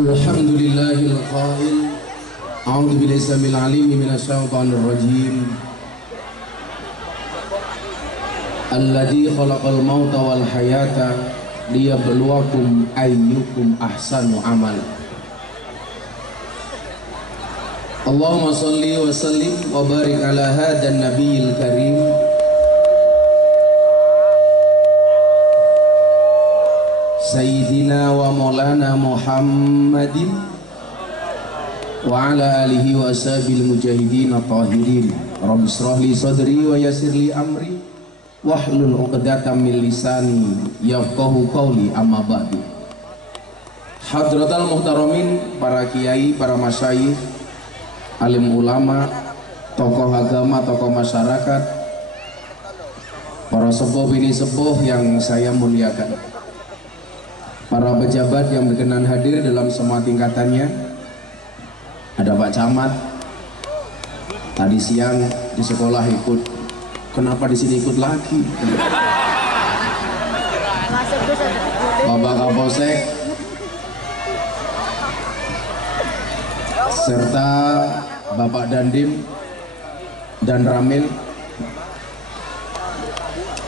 Alhamdulillahil qail a'udzu billahi samil alim minasyaitonir rajim alladzi khalaqal mauta wal hayata liyabluwakum ayyukum ahsanu amala. Allahumma shalli wa sallim wa barik ala hadan nabiyil karim Sayyidina wa maulana Muhammadin wa ala alihi wa ashabil mujahidin tahirin. Rabbi shrah li sadri wa yassir li amri wahlul 'uqdatam min lisani yafqahu qawli, amma ba'du. Hadratal muhtaramin, para kiai, para masyayikh, alim ulama, tokoh agama, tokoh masyarakat, para sepuh bini sepuh yang saya muliakan, para pejabat yang berkenan hadir dalam semua tingkatannya. Ada Pak Camat, tadi siang di sekolah ikut, kenapa di sini ikut lagi? Bapak Kapolsek, serta Bapak Dandim dan Ramil,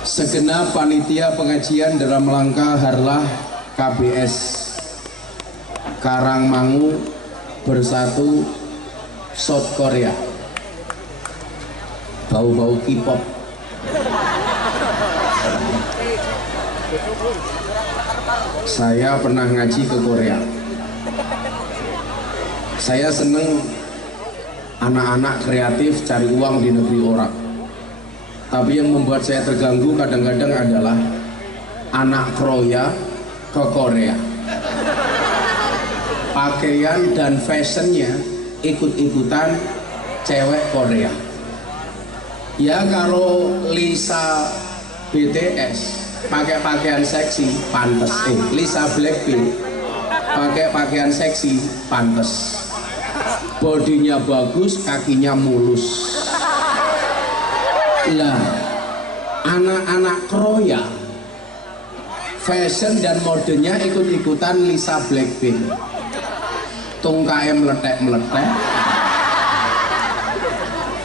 segenap panitia pengajian dalam rangka Harlah KBS Karangmangu Bersatu South Korea. Bau-bau K-pop. Saya pernah ngaji ke Korea. Saya seneng anak-anak kreatif cari uang di negeri orang. Tapi yang membuat saya terganggu kadang-kadang adalah anak kroya ke Korea, pakaian dan fashionnya ikut-ikutan cewek Korea. Ya kalau Lisa BTS pakai pakaian seksi pantes, Lisa Blackpink pakai pakaian seksi pantes, bodinya bagus, kakinya mulus. Lah anak-anak Korea fashion dan modenya ikut-ikutan Lisa Blackpink, tungkae meletek-meletek,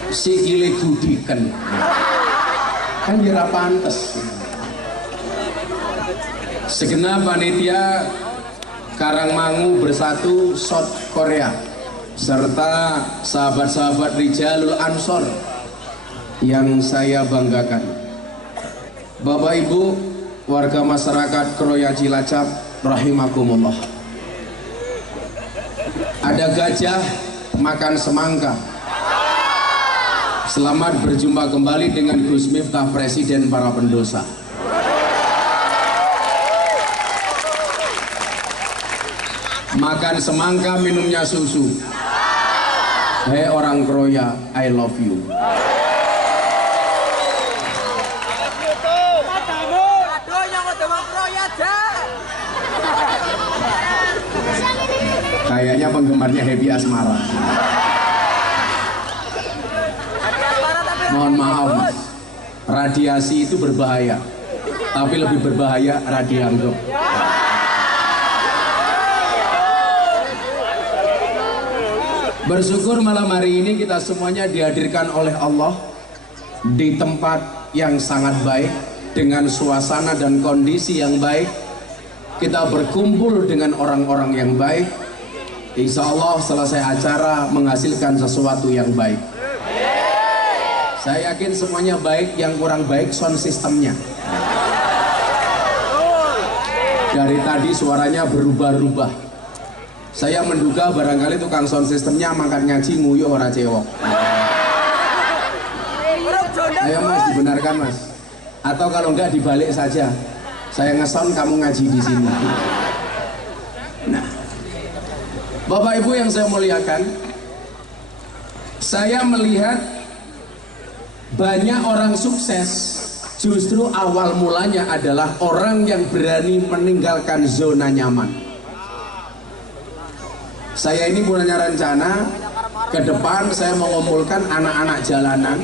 sikile gudiken, kan jera pantes. Segenap panitia Karangmangu Bersatu South Korea serta sahabat-sahabat Rijalul Ansor yang saya banggakan, Bapak Ibu warga masyarakat Kroya Cilacap rahimakumullah. Ada gajah makan semangka. Selamat berjumpa kembali dengan Gus Miftah, Presiden para pendosa. Makan semangka, minumnya susu. Hei orang Kroya, I love you. Kayaknya penggemarnya Happy Asmara. Mohon maaf Mas, radiasi itu berbahaya, tapi lebih berbahaya radianggep. Bersyukur malam hari ini kita semuanya dihadirkan oleh Allah di tempat yang sangat baik, dengan suasana dan kondisi yang baik. Kita berkumpul dengan orang-orang yang baik. Insya Allah selesai acara menghasilkan sesuatu yang baik. Saya yakin semuanya baik, yang kurang baik sound sistemnya. Dari tadi suaranya berubah-ubah. Saya menduga barangkali tukang sound sistemnya mangkat ngaji nguyuh ora cewek. Ayo Mas, dibenarkan Mas. Atau kalau enggak dibalik saja. Saya ngesound, kamu ngaji di sini. Nah, Bapak Ibu yang saya muliakan, saya melihat banyak orang sukses justru awal mulanya adalah orang yang berani meninggalkan zona nyaman. Saya ini punya rencana ke depan, saya mengumpulkan anak-anak jalanan,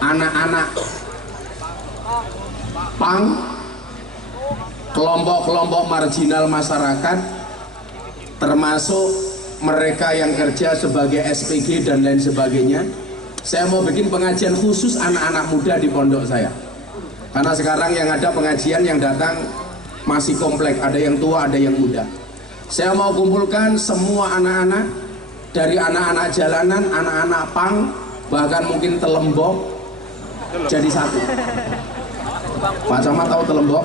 anak-anak punk, kelompok-kelompok marginal masyarakat termasuk mereka yang kerja sebagai SPG dan lain sebagainya. Saya mau bikin pengajian khusus anak-anak muda di pondok saya, karena sekarang yang ada pengajian yang datang masih komplek, ada yang tua, ada yang muda. Saya mau kumpulkan semua anak-anak, dari anak-anak jalanan, anak-anak pang, bahkan mungkin telembok, jadi satu. Pak Camat tahu telembok?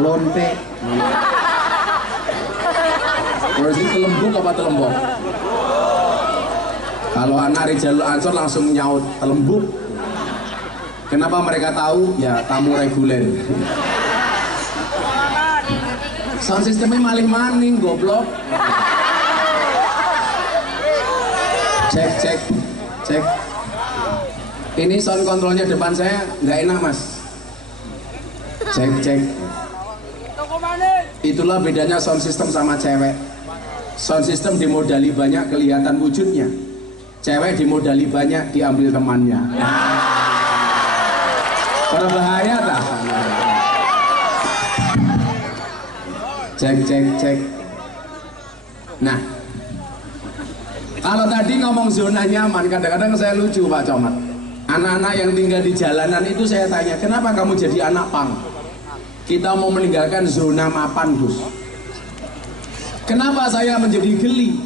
Lonte. Terus ini telembuk apa telembok? Kalau anak Rijalul Ansor langsung nyaut telembuk. Kenapa mereka tahu? Ya tamu reguler. Sound sistemnya maling-maling, goblok. Cek. Ini sound kontrolnya depan saya nggak enak, Mas. Cek. Itulah bedanya sound system sama cewek. Sound system dimodali banyak, kelihatan wujudnya. Cewek dimodali banyak, diambil temannya. Berbahaya tak? Cek. Nah, kalau tadi ngomong zona nyaman, kadang-kadang saya lucu, Pak Camat. Anak-anak yang tinggal di jalanan itu saya tanya, kenapa kamu jadi anak pang? Kita mau meninggalkan zona mapan, Gus. Kenapa saya menjadi geli?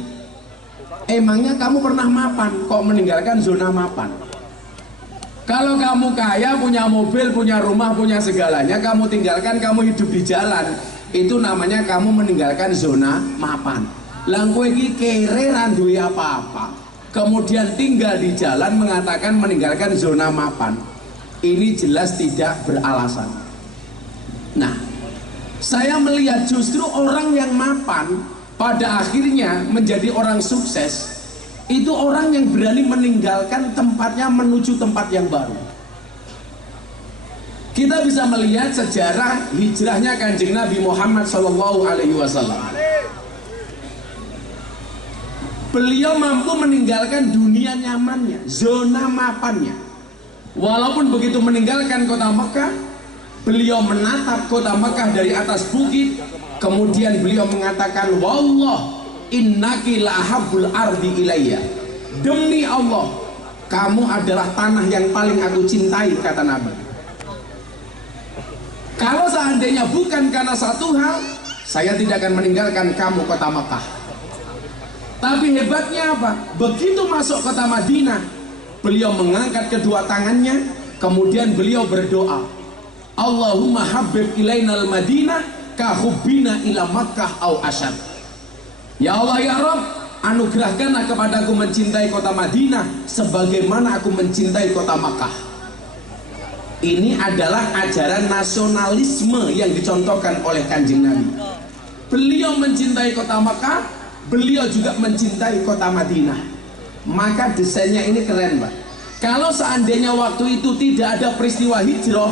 Emangnya kamu pernah mapan, kok meninggalkan zona mapan? Kalau kamu kaya, punya mobil, punya rumah, punya segalanya, kamu tinggalkan, kamu hidup di jalan, itu namanya kamu meninggalkan zona mapan. Langkue iki kere randuwe apa-apa, kemudian tinggal di jalan mengatakan meninggalkan zona mapan. Ini jelas tidak beralasan. Nah, saya melihat justru orang yang mapan pada akhirnya menjadi orang sukses, itu orang yang berani meninggalkan tempatnya menuju tempat yang baru. Kita bisa melihat sejarah hijrahnya Kanjeng Nabi Muhammad SAW. Beliau mampu meninggalkan dunia nyamannya, zona mapannya. Walaupun begitu meninggalkan kota Mekah, beliau menatap kota Mekah dari atas bukit. Kemudian beliau mengatakan, wallah innaki la ahabbul ardi ilayya. Demi Allah, kamu adalah tanah yang paling aku cintai, kata Nabi. Kalau seandainya bukan karena satu hal, saya tidak akan meninggalkan kamu kota Mekah. Tapi hebatnya apa? Begitu masuk kota Madinah, beliau mengangkat kedua tangannya, kemudian beliau berdoa, Allahumma habib ilainal Madinah kahubbina ila Makkah au asyad. Ya Allah ya Rabb, anugerahkanlah kepadaku mencintai kota Madinah sebagaimana aku mencintai kota Makkah. Ini adalah ajaran nasionalisme yang dicontohkan oleh Kanjeng Nabi. Beliau mencintai kota Makkah, beliau juga mencintai kota Madinah. Maka desainnya ini keren, Pak. Kalau seandainya waktu itu tidak ada peristiwa hijrah,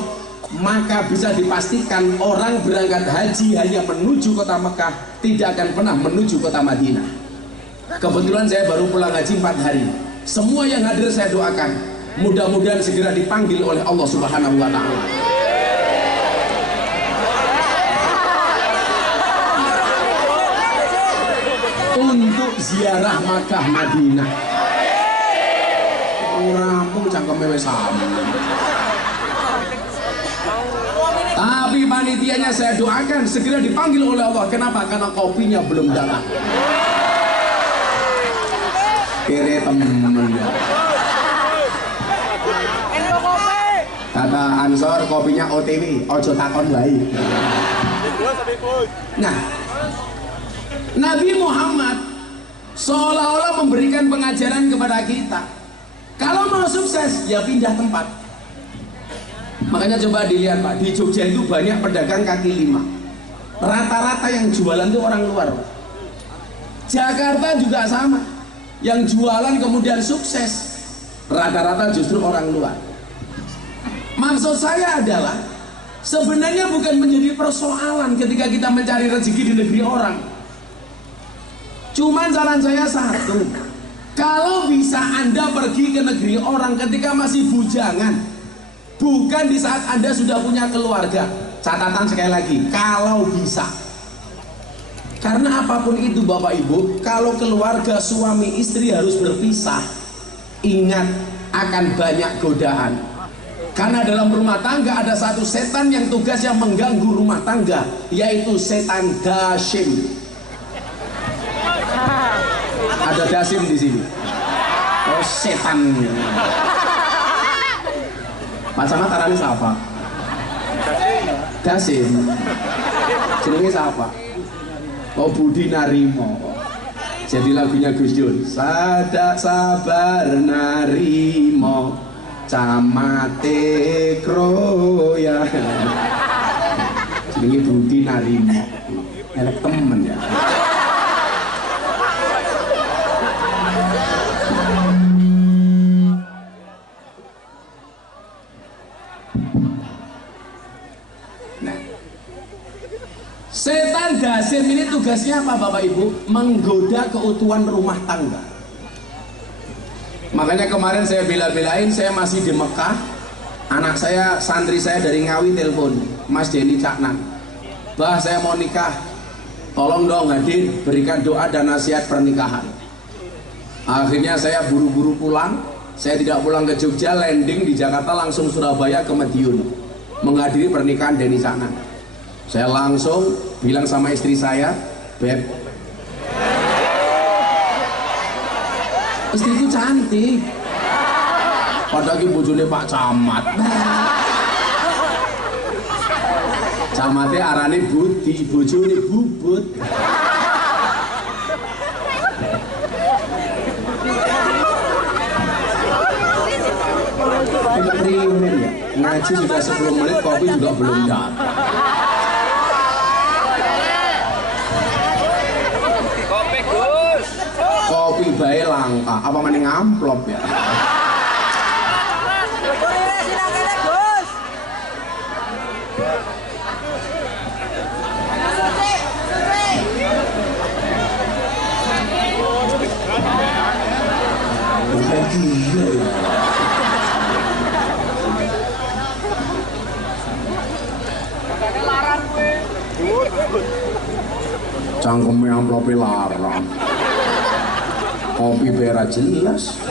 maka bisa dipastikan orang berangkat haji hanya menuju kota Mekah, tidak akan pernah menuju kota Madinah. Kebetulan saya baru pulang haji 4 hari. Semua yang hadir saya doakan, mudah-mudahan segera dipanggil oleh Allah Subhanahu wa Ta'ala. Untuk ziarah Makkah Madinah. Rampung cangkeme wis sama. Tapi panitianya saya doakan segera dipanggil oleh Allah. Kenapa? Karena kopinya belum datang. Kere temen. Kata Ansor kopinya OTW, ojo takon baik. Nah, Nabi Muhammad seolah-olah memberikan pengajaran kepada kita. Kalau mau sukses, ya pindah tempat. Makanya coba dilihat, Pak, di Jogja itu banyak pedagang kaki lima. Rata-rata yang jualan itu orang luar, Pak. Jakarta juga sama. Yang jualan kemudian sukses, rata-rata justru orang luar. Maksud saya adalah sebenarnya bukan menjadi persoalan ketika kita mencari rezeki di negeri orang. Cuman saran saya satu, kalau bisa Anda pergi ke negeri orang ketika masih bujangan, bukan di saat Anda sudah punya keluarga. Catatan sekali lagi, kalau bisa. Karena apapun itu Bapak Ibu, kalau keluarga suami istri harus berpisah, ingat akan banyak godaan. Karena dalam rumah tangga ada satu setan yang tugasnya mengganggu rumah tangga, yaitu setan dasim. Ada dasim di sini. Oh, setan. Macam tarane siapa? Dasim. Jenenge siapa? Oh, Budi Narimo. Jadi lagunya Gus Dur. Sadak sabar narimo, camate kroya. Jenenge Budi Narimo. Elek temen ya. Setan dasim ini tugasnya apa Bapak Ibu? Menggoda keutuhan rumah tangga. Makanya kemarin saya bela-belain, saya masih di Mekah, anak saya, santri saya dari Ngawi telepon, Mas Denny Caknan, Bah saya mau nikah, tolong dong hadir, berikan doa dan nasihat pernikahan. Akhirnya saya buru-buru pulang, saya tidak pulang ke Jogja, landing di Jakarta, langsung Surabaya ke Madiun menghadiri pernikahan Denny Caknan. Saya langsung bilang sama istri saya, Beb, istriku cantik, padahal bojone Pak Camat. Camatnya arane Budi, bojone Bubut. Ini ya, ngaji sudah 10 menit, kopi juga belum datang. Kopi bae langka, apa mending amplop ya? Bukan gila ya. Cangkemnya amplopnya larang. Kopi bera jelas.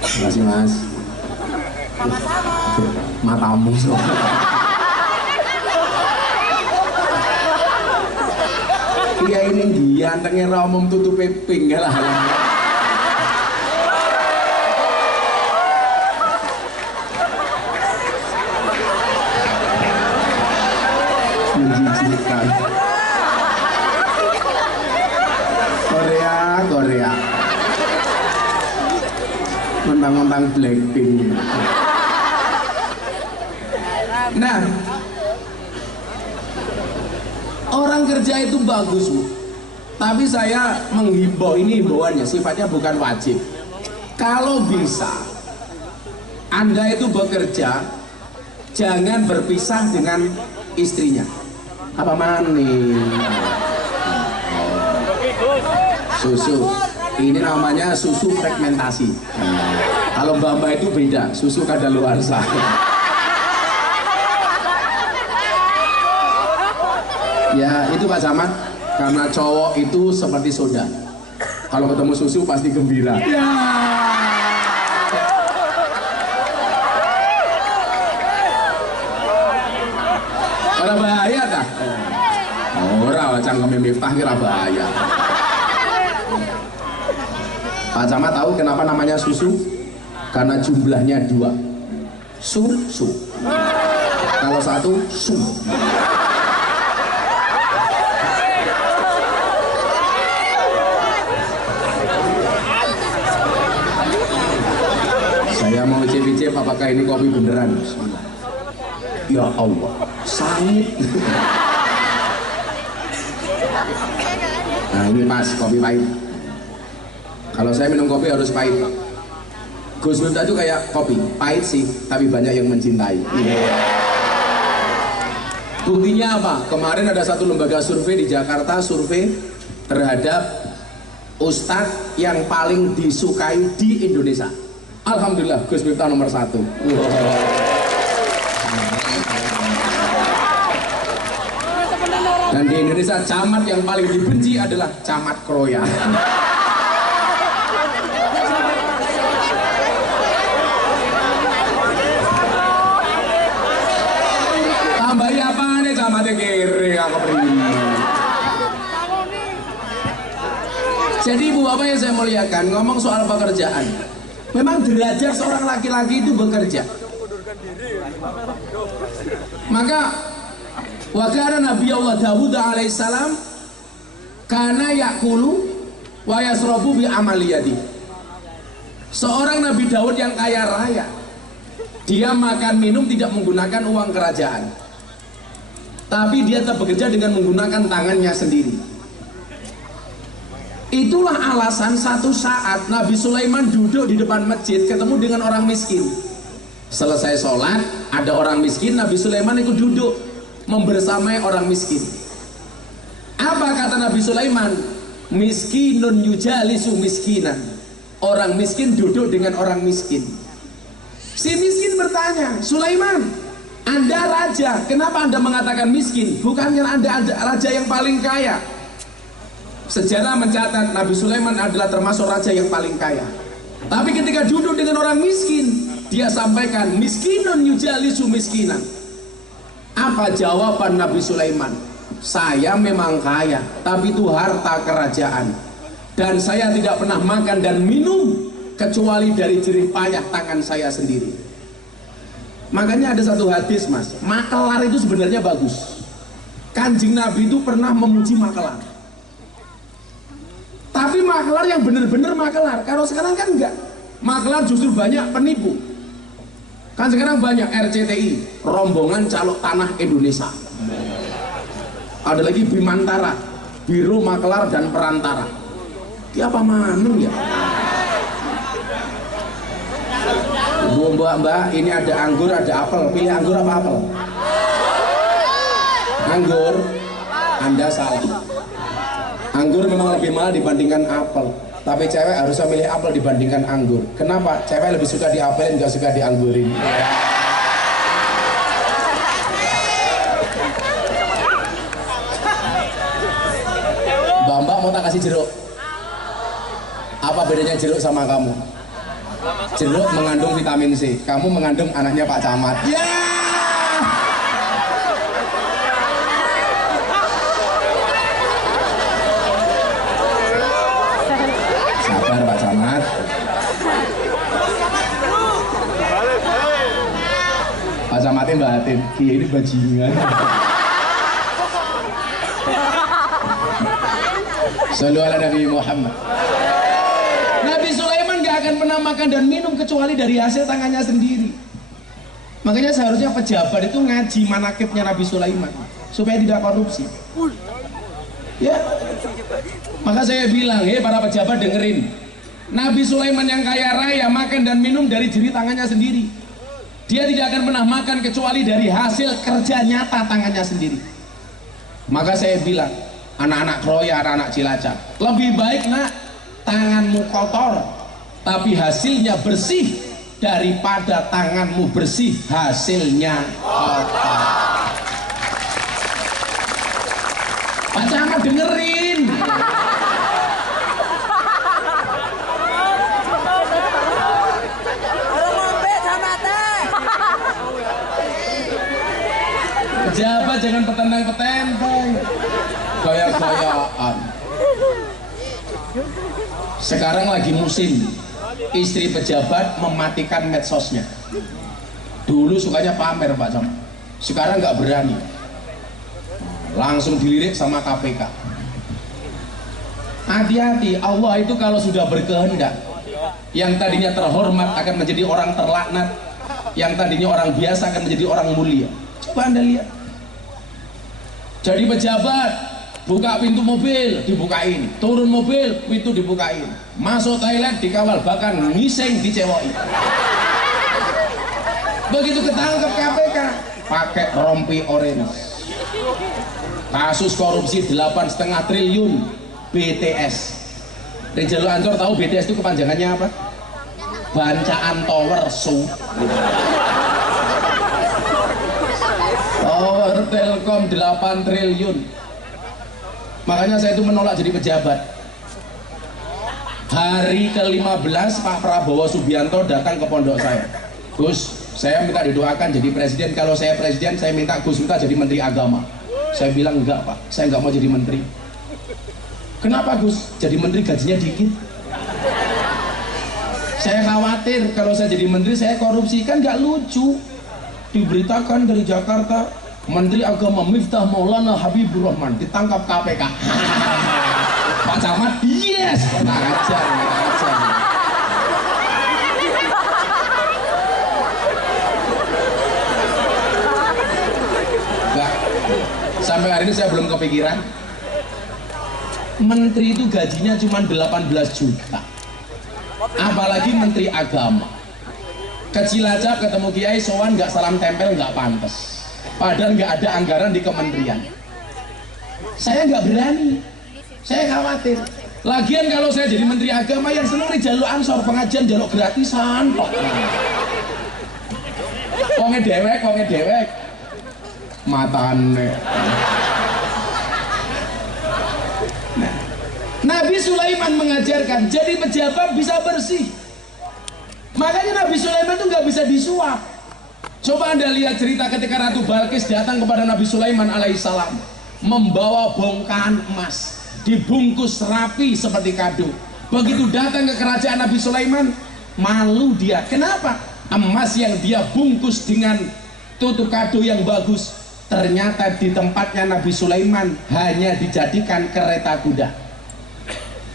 Terima kasih Mas. Matamu iya ini dia antengnya ramum tutup ping ya lah. Menjijikan. Korea mentang-mentang Blackpink. Nah, orang kerja itu bagus Bu, tapi saya menghimbau, ini himbauannya sifatnya bukan wajib. Kalau bisa Anda itu bekerja, jangan berpisah dengan istrinya. Apa mani? Susu. Ini namanya susu fragmentasi. Kalau mbak-mbak itu beda, susu kadaluarsa. Ya itu Pak Camat, karena cowok itu seperti soda. Kalau ketemu susu pasti gembira. Ya. Ora bahaya dah. Ora cangkeme Miftah kira bahaya. Pak Camat tahu kenapa namanya susu? Karena jumlahnya 2. Susu. Kalau satu su. Saya mau icip-icip apakah ini kopi beneran? Ya Allah, sangit. Nah ini pas kopi pahit. Kalau saya minum kopi harus pahit. Gus Miftah itu kayak kopi, pahit sih, tapi banyak yang mencintai. Buktinya apa? Kemarin ada satu lembaga survei di Jakarta, survei terhadap ustadz yang paling disukai di Indonesia. Alhamdulillah Gus Miftah nomor 1. Dan di Indonesia camat yang paling dibenci adalah camat Kroya. Tambahi apa nih camatnya kiri aku beri. Jadi ibu bapak yang saya muliakan, ngomong soal pekerjaan, memang derajat seorang laki-laki itu bekerja. Maka wakana Nabi Allah Dawud alaihissalam karena yakulu wa yasrobu bi amaliyadi. Seorang Nabi Daud yang kaya raya, dia makan minum tidak menggunakan uang kerajaan, tapi dia tetap bekerja dengan menggunakan tangannya sendiri. Itulah alasan satu saat Nabi Sulaiman duduk di depan masjid ketemu dengan orang miskin. Selesai sholat, ada orang miskin, Nabi Sulaiman ikut duduk membersamai orang miskin. Apa kata Nabi Sulaiman? Miskinun yujalisu miskinan. Orang miskin duduk dengan orang miskin. Si miskin bertanya, Sulaiman, Anda raja, kenapa Anda mengatakan miskin? Bukannya Anda raja yang paling kaya? Sejarah mencatat Nabi Sulaiman adalah termasuk raja yang paling kaya. Tapi ketika duduk dengan orang miskin, dia sampaikan miskinun yujalisu miskinan. Apa jawaban Nabi Sulaiman? Saya memang kaya, tapi itu harta kerajaan, dan saya tidak pernah makan dan minum kecuali dari jerih payah tangan saya sendiri. Makanya ada satu hadis, mas, makelar itu sebenarnya bagus. Kanjeng Nabi itu pernah memuji makelar, tapi makelar yang benar-benar makelar. Kalau sekarang kan enggak, makelar justru banyak penipu. Kan sekarang banyak RCTI, rombongan calok tanah Indonesia. Ada lagi Bimantara, Biro Makelar dan Perantara. Dia apa manung ya? Mbak, ini ada anggur, ada apel. Pilih anggur apa apel? Anggur. Anda salah. Anggur memang lebih mahal dibandingkan apel, tapi cewek harusnya milih apel dibandingkan anggur. Kenapa? Cewek lebih suka diapelin, gak suka dianggurin. Mbak mau tak kasih jeruk? Apa bedanya jeruk sama kamu? Jeruk mengandung vitamin C, kamu mengandung anaknya Pak Camat. Sabar Pak Camat. Pak Camatnya batin, kiai ini bajingan. Sallu ala Nabi Muhammad. Nabi Sulaiman gak akan pernah makan dan minum kecuali dari hasil tangannya sendiri. Makanya seharusnya pejabat itu ngaji manakibnya Nabi Sulaiman supaya tidak korupsi. Ya, maka saya bilang, para pejabat dengerin. Nabi Sulaiman yang kaya raya makan dan minum dari jerih tangannya sendiri. Dia tidak akan pernah makan kecuali dari hasil kerja nyata tangannya sendiri. Maka saya bilang, anak-anak Kroya, anak-anak Cilacap, lebih baik nak tanganmu kotor tapi hasilnya bersih daripada tanganmu bersih hasilnya kotor. Pak Camat dengerin. Pejabat jangan petentang-petentang, gaya-gayaan. Sekarang lagi musim istri pejabat mematikan medsosnya. Dulu sukanya pamer Pak Camat, sekarang nggak berani, langsung dilirik sama KPK. Hati-hati, Allah itu kalau sudah berkehendak, yang tadinya terhormat akan menjadi orang terlaknat, yang tadinya orang biasa akan menjadi orang mulia. Coba Anda lihat, jadi pejabat buka pintu mobil dibukain, turun mobil pintu dibukain, masuk toilet dikawal, bahkan ngising dicewoi. Begitu ketangkep KPK pakai rompi orange, kasus korupsi 8,5 triliun BTS. Rizal Ansor tahu BTS itu kepanjangannya apa? Bancaan Tower Su. Tower Telkom 8 triliun. Makanya saya itu menolak jadi pejabat. Hari ke-15 Pak Prabowo Subianto datang ke pondok saya. Gus, saya minta didoakan jadi presiden. Kalau saya presiden, saya minta Gus minta jadi menteri agama. Saya bilang enggak Pak, saya enggak mau jadi menteri. Kenapa Gus? Jadi menteri gajinya dikit. Saya khawatir kalau saya jadi menteri saya korupsi, kan nggak lucu. Diberitakan dari Jakarta, Menteri Agama Miftah Maulana Habibur Rahman ditangkap KPK. Pak Camat, yes, tenang aja, Enggak, sampai hari ini saya belum kepikiran. Menteri itu gajinya cuma 18 juta. Apalagi menteri agama. Kecil aja ketemu kiai sowan nggak salam tempel nggak pantas. Padahal nggak ada anggaran di kementerian. Saya nggak berani. Saya khawatir. Lagian kalau saya jadi menteri agama yang seneng jaluk ansor pengajian jaluk gratisan kok. Wonge dewek. Matane. Nabi Sulaiman mengajarkan jadi pejabat bisa bersih. Makanya Nabi Sulaiman itu nggak bisa disuap. Coba Anda lihat cerita ketika Ratu Balkis datang kepada Nabi Sulaiman alaihissalam, membawa bongkahan emas, dibungkus rapi seperti kado. Begitu datang ke kerajaan Nabi Sulaiman, malu dia. Kenapa? Emas yang dia bungkus dengan tutup kado yang bagus, ternyata di tempatnya Nabi Sulaiman hanya dijadikan kereta kuda.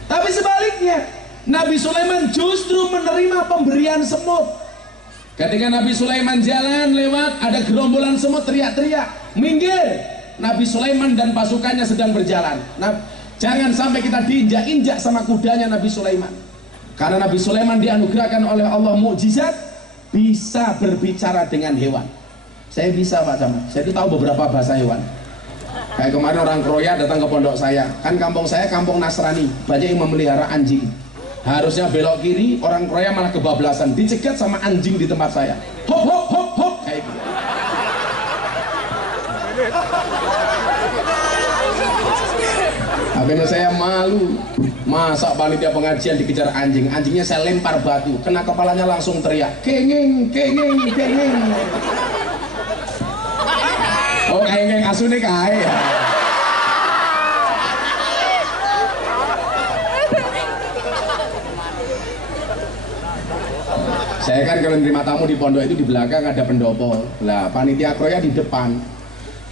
Tapi sebaliknya, Nabi Sulaiman justru menerima pemberian semut. Ketika Nabi Sulaiman jalan lewat, ada gerombolan semut teriak-teriak, minggir. Nabi Sulaiman dan pasukannya sedang berjalan. Nah, jangan sampai kita diinjak-injak sama kudanya Nabi Sulaiman. Karena Nabi Sulaiman dianugerahkan oleh Allah mukjizat, bisa berbicara dengan hewan. Saya bisa Pak Camat, saya itu tahu beberapa bahasa hewan. Kayak kemarin orang Kroya datang ke pondok saya. Kan kampung saya kampung Nasrani, banyak yang memelihara anjing. Harusnya belok kiri, orang Kroya malah kebablasan, dicegat sama anjing di tempat saya. Hop hop hop hop kayak gitu. Akhirnya saya malu. Masa panitia pengajian dikejar anjing, anjingnya saya lempar batu, kena kepalanya langsung teriak, kengeng kengeng kengeng. Oh kengeng asune kae ya. Saya kan kalau menerima tamu di pondok itu di belakang ada pendopo. Lah panitia kroya di depan.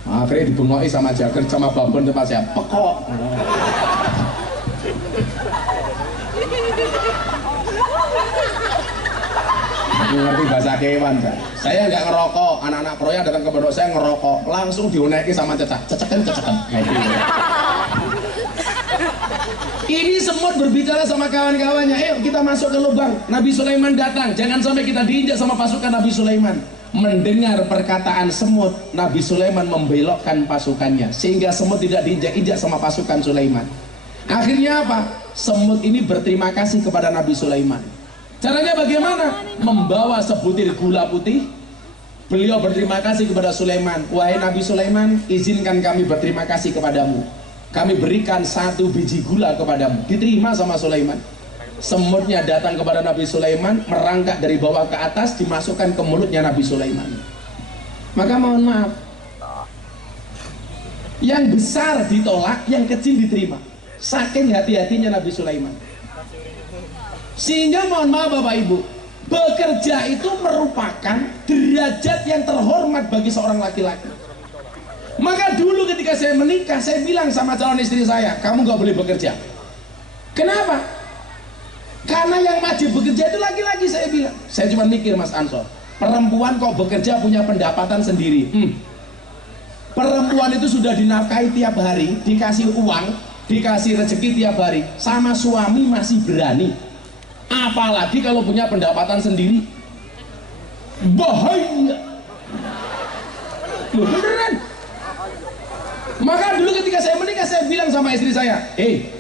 Akhirnya dibengoki sama Jagger sama Babon tempat saya. Pekok. Aku ngerti bahasa kewan kan. Saya nggak ngerokok, anak-anak kroya datang ke pondok saya ngerokok, langsung dionekin sama cecak, cecekan. Ini semut berbicara sama kawan-kawannya, ayo kita masuk ke lubang. Nabi Sulaiman datang, jangan sampai kita diinjak sama pasukan Nabi Sulaiman. Mendengar perkataan semut, Nabi Sulaiman membelokkan pasukannya sehingga semut tidak diinjak-injak sama pasukan Sulaiman. Akhirnya apa? Semut ini berterima kasih kepada Nabi Sulaiman. Caranya bagaimana? Membawa sebutir gula putih. Beliau berterima kasih kepada Sulaiman. Wahai Nabi Sulaiman, izinkan kami berterima kasih kepadamu. Kami berikan 1 biji gula kepadamu. Diterima sama Sulaiman. Semutnya datang kepada Nabi Sulaiman, merangkak dari bawah ke atas, dimasukkan ke mulutnya Nabi Sulaiman. Maka mohon maaf, yang besar ditolak, yang kecil diterima. Saking hati-hatinya Nabi Sulaiman. Sehingga mohon maaf Bapak Ibu, bekerja itu merupakan derajat yang terhormat bagi seorang laki-laki. Maka dulu ketika saya menikah, saya bilang sama calon istri saya, kamu gak boleh bekerja. Kenapa? Karena yang wajib bekerja itu laki-laki, saya bilang. Saya cuma mikir Mas Ansor, perempuan kok bekerja punya pendapatan sendiri. Perempuan itu sudah dinafkahi tiap hari, dikasih uang, dikasih rezeki tiap hari, sama suami masih berani. Apalagi kalau punya pendapatan sendiri, bahaya. Loh beneran. Maka dulu ketika saya menikah, saya bilang sama istri saya,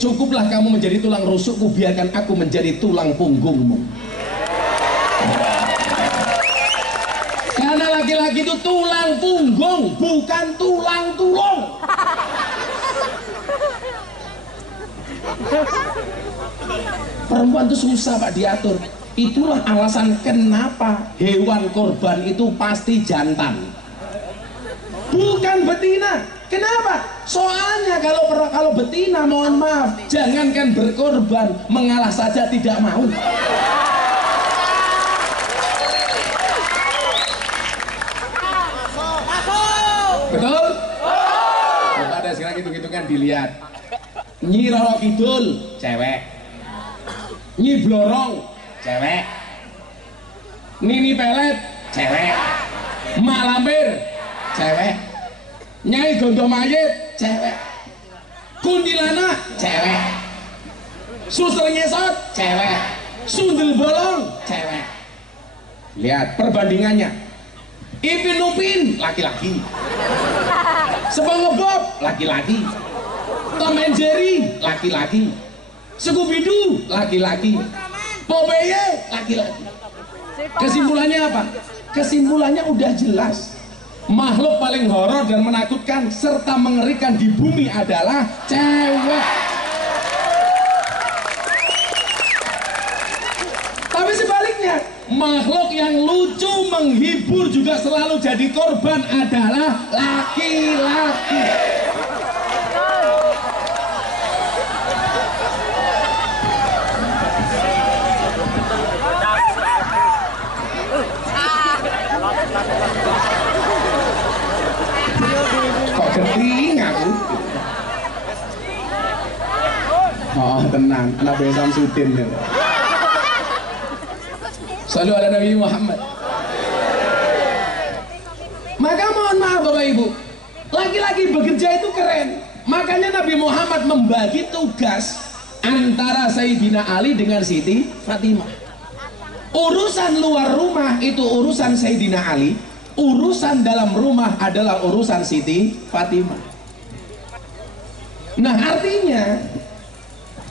cukuplah kamu menjadi tulang rusukku, biarkan aku menjadi tulang punggungmu. Karena laki-laki itu tulang punggung, bukan tulang tulung. Perempuan itu susah Pak diatur. Itulah alasan kenapa hewan korban itu pasti jantan, bukan betina. Kenapa? Soalnya kalau betina, mohon maaf, jangankan berkorban, mengalah saja tidak mau. Betul? Coba ada sekarang hitung-hitungan dilihat. Nyi Roro Kidul, cewek. Nyi Blorong, cewek. Nini Pelet, cewek. Mak Lampir, cewek. Nyai Gondo Mayit, cewek. Kuntilanak, cewek. Suster Ngesot, cewek. Sundel Bolong, cewek. Lihat perbandingannya. Ipin Upin, laki-laki. SpongeBob, laki-laki. Tom and Jerry, laki-laki. Scooby-Doo, laki-laki. Popeye, laki-laki. Kesimpulannya apa? Kesimpulannya udah jelas. Makhluk paling horor dan menakutkan serta mengerikan di bumi adalah cewek. Tapi sebaliknya, makhluk yang lucu, menghibur, juga selalu jadi korban adalah laki-laki. Kok geting aku? Oh tenang, anak Bayi Samsudin ya. Shallu ala Nabi Muhammad. Maka mohon maaf Bapak Ibu, laki-laki bekerja itu keren. Makanya Nabi Muhammad membagi tugas antara Sayyidina Ali dengan Siti Fatimah. Urusan luar rumah itu urusan Sayyidina Ali, urusan dalam rumah adalah urusan Siti Fatimah. Nah artinya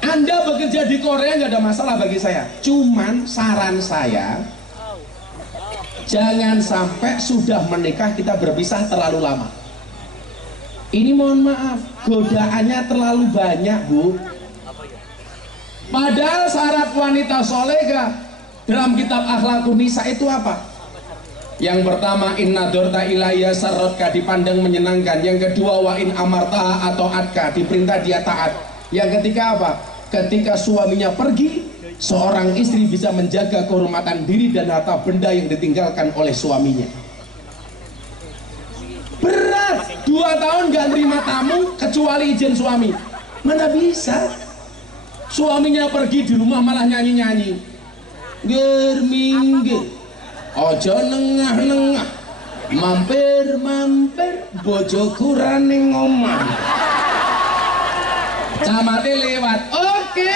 Anda bekerja di Korea nggak ada masalah bagi saya. Cuman saran saya, jangan sampai sudah menikah kita berpisah terlalu lama. Ini mohon maaf, godaannya terlalu banyak Bu. Padahal syarat wanita solehah dalam kitab Akhlaqun Nisa itu apa? Yang pertama, inna dorta ilayya sarrotka, dipandang menyenangkan. Yang kedua, wa in amarta atau atka, diperintah dia taat. Yang ketiga apa? Ketika suaminya pergi, seorang istri bisa menjaga kehormatan diri dan harta benda yang ditinggalkan oleh suaminya. Berat, 2 tahun gak terima tamu kecuali izin suami. Mana bisa? Suaminya pergi, di rumah malah nyanyi-nyanyi. Germinggir, ojo nengah-nengah, mampir-mampir, bojoku rane ngomong. Camate lewat, oke.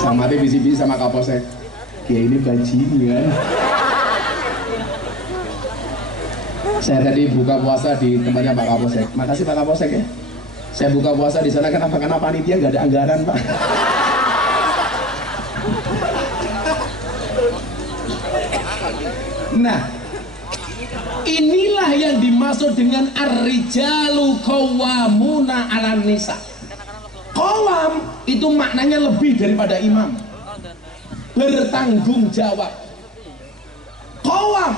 Camate bisi-bisi sama Kapolsek. Kayak ini bajingan. Saya tadi buka puasa di tempatnya Pak Kapolsek. Makasih Pak Kapolsek ya. Saya buka puasa di sana kenapa? Karena panitia nggak ada anggaran Pak. Nah, inilah yang dimaksud dengan ar-rijalu qawwamuna 'alan nisa. Qawam itu maknanya lebih daripada imam. Bertanggung jawab. Qawam,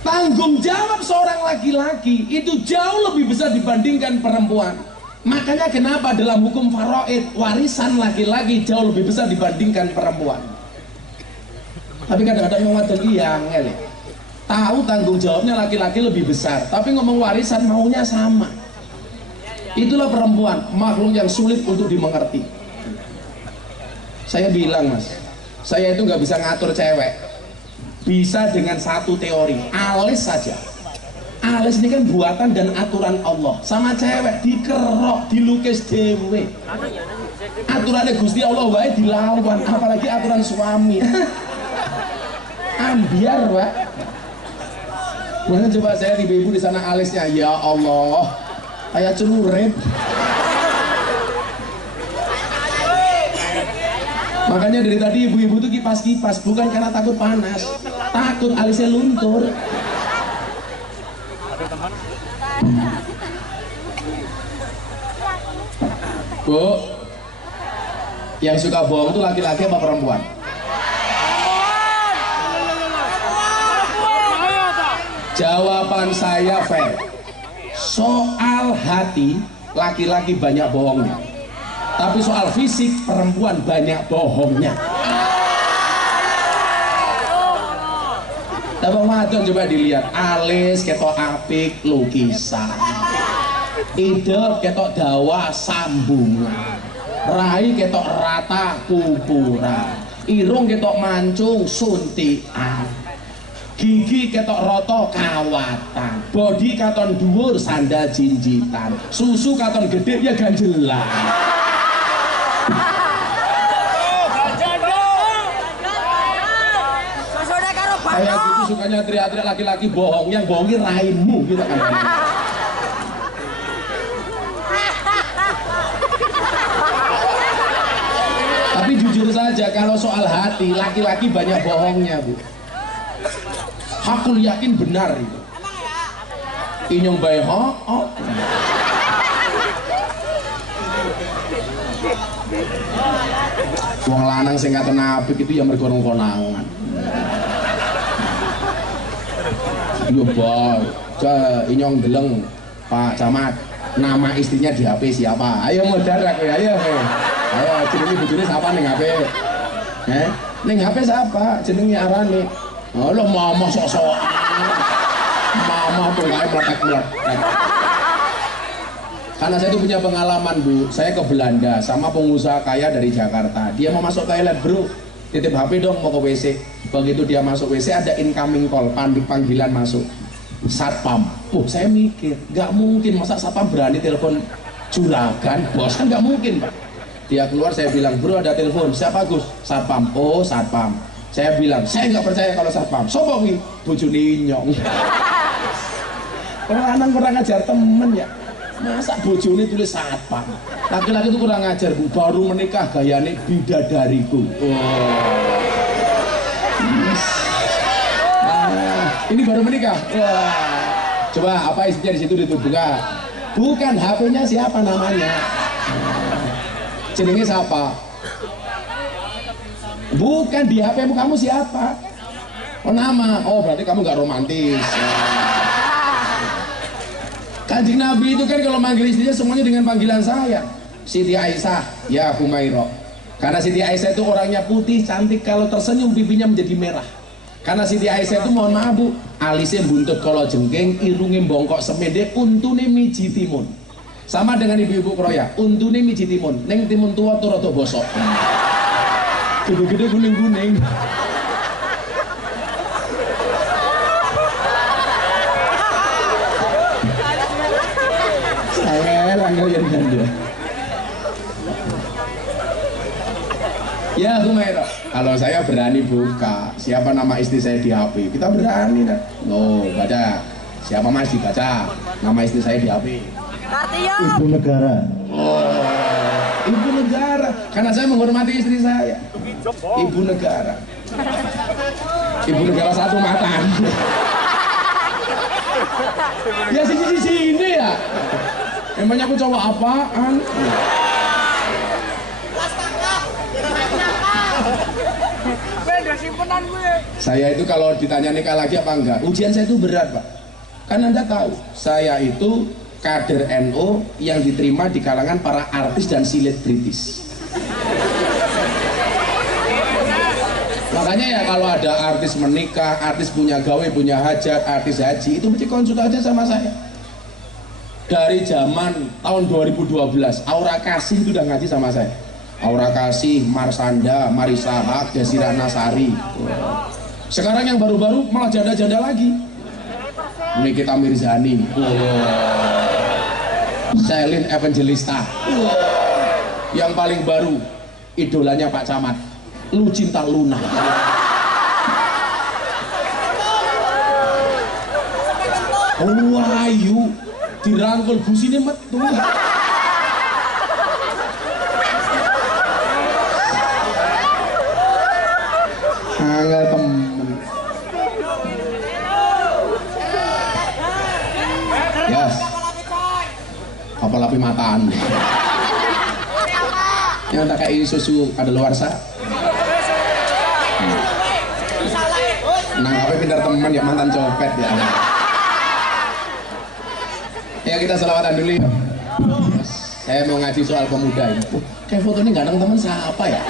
tanggung jawab seorang laki-laki itu jauh lebih besar dibandingkan perempuan. Makanya kenapa dalam hukum faraid warisan laki-laki jauh lebih besar dibandingkan perempuan. Tapi kadang-kadang yang wadon yang tahu tanggung jawabnya laki-laki lebih besar, tapi ngomong warisan maunya sama. Itulah perempuan, makhluk yang sulit untuk dimengerti. Saya bilang Mas, saya itu nggak bisa ngatur cewek. Bisa dengan satu teori, alis saja. Alis ini kan buatan dan aturan Allah. Sama cewek dikerok, dilukis dewe. Aturannya Gusti Allah wae dilawan, apalagi aturan suami. Ambiar Pak. Mana coba saya ibu-ibu di sana alisnya, ya Allah, kayak celurit. Makanya dari tadi ibu-ibu tuh kipas-kipas, bukan karena takut panas, takut alisnya luntur. Bu, yang suka bohong tuh laki-laki apa perempuan? Jawaban saya fair. Soal hati, laki-laki banyak bohongnya. Tapi soal fisik, perempuan banyak bohongnya. Tapi wadon coba dilihat, alis ketok apik lukisan, ide ketok dawa sambungan, rai ketok rata pupuran, irung ketok mancung suntikan, gigi ketok roto kawatan, body katon dhuwur sandal jinjitan, susu katon gede ya ganjelan. Kayak gitu sukanya teriak-teriak laki-laki bohong, yang bohongin raimu gitu kan. Tapi jujur saja kalau soal hati, laki-laki banyak bohongnya, Bu. Hakul yakin benar itu. Inyong bae oh. Wong lanang sing katon apik itu ya mergo konangan. Yo boy, inyong deleng Pak Camat, nama istrinya di HP siapa? Ayo modal aku ya, ayo jenenge bojone siapa ning HP? Ning HP siapa? Jenenge arane. Oh lo mama sok-sok. Mama tuh kayak meletek-meletek. Karena saya itu punya pengalaman, Bu. Saya ke Belanda sama pengusaha kaya dari Jakarta. Dia mau masuk toilet, bro. Titip HP dong, mau ke WC. Begitu dia masuk WC ada incoming call, panggilan masuk. Satpam. Saya mikir, nggak mungkin masa satpam berani telepon juragan, bos kan nggak mungkin, Pak. Dia keluar, saya bilang, bro ada telepon. Siapa Gus? Satpam. Oh satpam. Saya bilang, saya nggak percaya kalau satpam. Sopo wi? Bojone Inyong. Orang anak kurang ngajar temen ya. Masa bojone tulis satpam? Laki-laki itu kurang ngajar, Bu. Baru menikah gayane bidadariku. Ini baru menikah. Wah. Coba apa isinya di situ buka. Bukan HP-nya siapa namanya. Jenenge siapa? Bukan di HP-mu kamu siapa? Oh nama. Oh berarti kamu nggak romantis. Kanjeng Nabi itu kan kalau manggil istrinya semuanya dengan panggilan saya. Siti Aisyah, ya Humairah. Karena Siti Aisyah itu orangnya putih, cantik, kalau tersenyum pipinya menjadi merah. Karena Siti Aisyah itu mohon maaf, Bu, alisnya buntut kolo jengking, irungnya bongkok semede, untune miji timun. Sama dengan ibu-ibu kroya, untune miji timun, neng timun tua tuh rada bosok. Gede-gede kuning-kuning. Ya Humairah, kalau saya berani buka siapa nama istri saya di HP, kita berani kan? Oh baca, siapa Mas dibaca nama istri saya di HP. Ibu negara. Oh, ibu negara, karena saya menghormati istri saya. Ibu negara. Ibu negara satu mata. Ya sini ya. Emangnya aku cowok apaan? Saya itu kalau ditanya nikah lagi apa enggak, ujian saya itu berat, Pak. Kan Anda tahu, saya itu kader NU yang diterima di kalangan para artis dan selebritis. Makanya ya kalau ada artis menikah, artis punya gawe, punya hajat, artis haji, itu mesti konsultasi sama saya. Dari zaman tahun 2012, Aura Kasih itu udah ngaji sama saya. Aura Kasih, Marsanda, Marisa Haq, Desira Nasari. Sekarang yang baru-baru malah janda-janda lagi. Nikita Mirzani, Celine Evangelista. Yang paling baru, idolanya Pak Camat, Lucinta Luna. Wahyu dirangkul busine metu. angel temen. Yes. Apa lapi mataan? Yang tak kayak susu ada luar sa. Nangkapnya pintar teman ya, mantan copet ya. Ya kita selawatan dulu ya. Saya mau ngaji soal pemuda ini. Kayak foto ini ganteng teman siapa ya?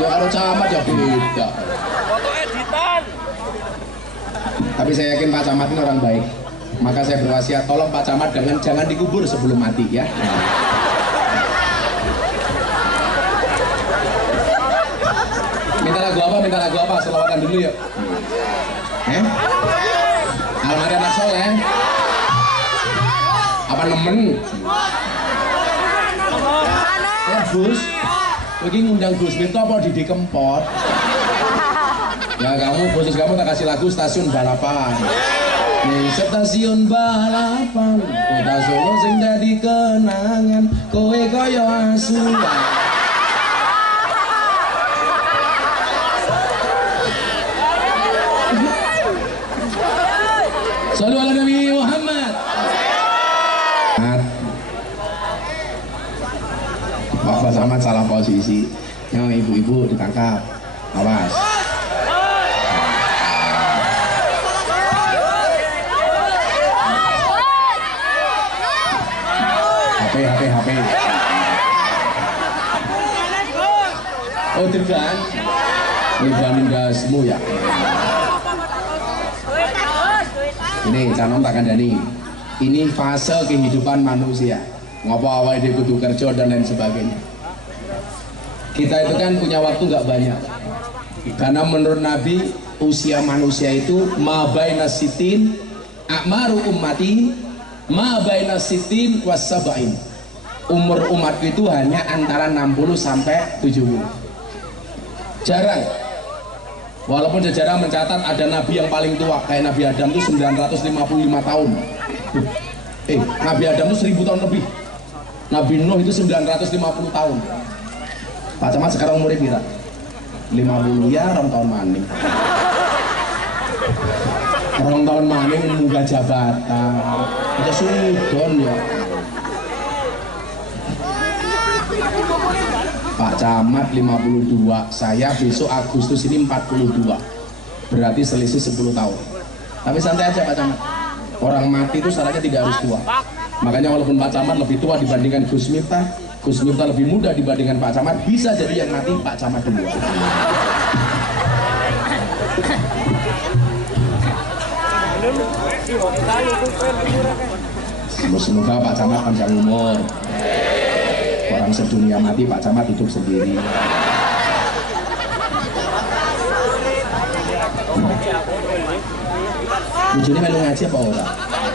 Ya kalau camat ya beda. Foto editan. Tapi saya yakin Pak Camat ini orang baik. Maka saya berwasiat, tolong Pak Camat jangan dikubur sebelum mati ya. Minta lagu apa? Minta lagu apa? Selawatan dulu yuk. Almari anak soleh. Apa nemen? Ya Gus, lagi ngundang Gus Mirto apa Didi Kempot? Ya kamu, khusus kamu tak kasih lagu stasiun balapan. Nih stasiun balapan, kota Solo sing dadi kenangan, kowe koyo asuhan. Shallu ala Nabi Muhammad. Bapak Samad salah posisi. Yang ibu-ibu ditangkap. Awas. HP. Oh dirgan. Ngejamin dasmu ya. Ini canom tak kandani. Ini fase kehidupan manusia. Ngopo awal dia kudu kerja dan lain sebagainya. Kita itu kan punya waktu nggak banyak. Karena menurut Nabi usia manusia itu ma baina sitin a'maru ummati ma baina sitin wasabain. Umur umatku itu hanya antara 60 sampai 70. Jarang. Walaupun sejarah mencatat ada nabi yang paling tua kayak Nabi Adam itu 955 tahun. Nabi Adam itu 1000 tahun lebih. Nabi Nuh itu 950 tahun. Pak Camat sekarang umurnya kira 50 ya, orang tahun maning. Orang tahun maning munggah jabatan. Aja sudon ya. Pak Camat 52, saya besok Agustus ini 42. Berarti selisih 10 tahun. Tapi santai aja Pak Camat. Orang mati itu syaratnya tidak harus tua. Makanya walaupun Pak Camat lebih tua dibandingkan Gus Miftah lebih muda dibandingkan Pak Camat, bisa jadi yang mati Pak Camat dulu. Semoga Pak Camat panjang umur. Orang sedunia mati, Pak Camat hidup sendiri. Ujungnya melu ngaji apa ora?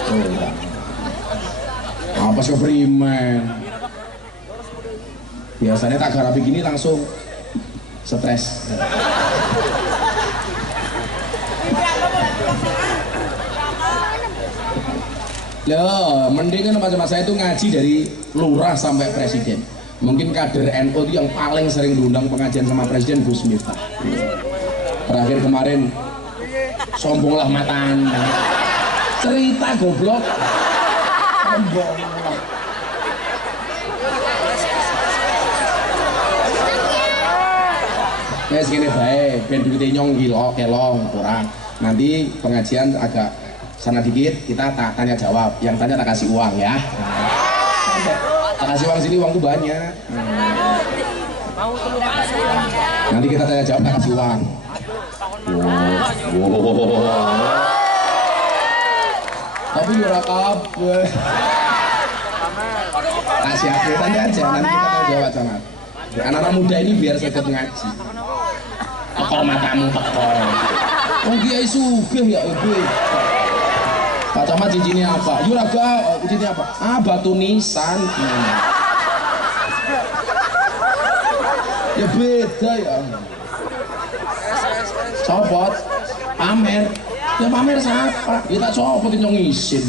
Oh, ora. Apa sih beriman? Biasanya tak garap begini langsung stres. Loh, mendingan macam saya itu ngaji dari lurah sampai presiden. Mungkin kader NU itu yang paling sering diundang pengajian sama presiden Gus Miftah. Terakhir kemarin sombonglah mata Anda. Cerita goblok. Sombong. Ya segini baik, ben duitnya nyong kelong kurang. Nanti pengajian agak sana dikit, kita tanya jawab. Yang tanya tak kasih uang ya. Tak kasih uang sini, uangku banyak. Nanti kita tanya jawab, tak kasih uang. Tapi ora kabeh. Kasih aku tanya aja, nanti kita tanya jawab sama. Anak-anak muda ini biar saya ngaji. Apa matamu tekor? Oh kiai sugih ya ibu. Pak Camat cincinnya apa? Yuraga cincinnya apa? Ah batu nisan. Ya beda ya. Copot, pamer. Ya pamer siapa? Ya tak copot yang ngisin.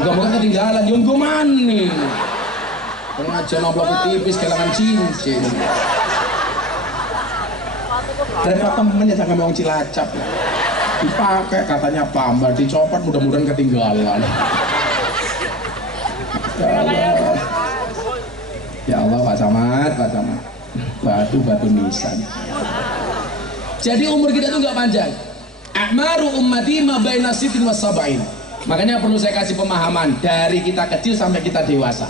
Bukan ketinggalan, yang gue maning. Pengajian amplop tipis kelangan cincin. Repot temen ya jangan ngomong Cilacap. Dipakai katanya pambar, dicopot mudah-mudahan ketinggalan. Ya Allah Pak Camat, batu nisan. Jadi umur kita tuh nggak panjang. A'maru ummati ma baina sittin was sab'in. Makanya perlu saya kasih pemahaman dari kita kecil sampai kita dewasa.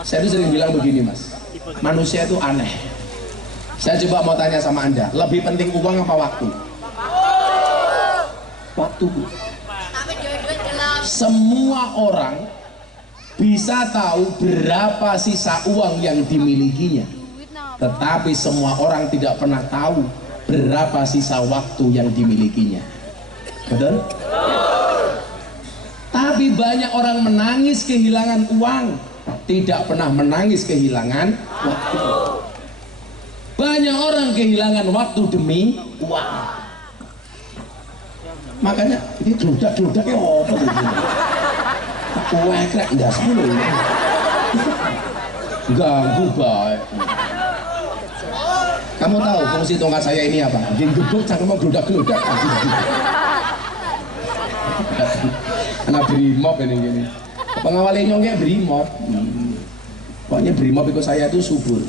Saya tuh sering bilang begini Mas, manusia itu aneh. Saya coba mau tanya sama Anda, lebih penting uang apa waktu? Waktu. Semua orang bisa tahu berapa sisa uang yang dimilikinya, tetapi semua orang tidak pernah tahu berapa sisa waktu yang dimilikinya. Betul? Tapi banyak orang menangis kehilangan uang, tidak pernah menangis kehilangan waktu. Banyak orang kehilangan waktu demi uang. Makanya ini geludak-geludaknya apa tuh? Kue krek ndas dulu. Ganggu baik. Kamu tahu fungsi tongkat saya ini apa? Bikin gebuk jangan mau geludak-geludak. Anak brimob ini gini. Pengawalnya nyongnya brimob. Pokoknya brimob itu saya itu subur.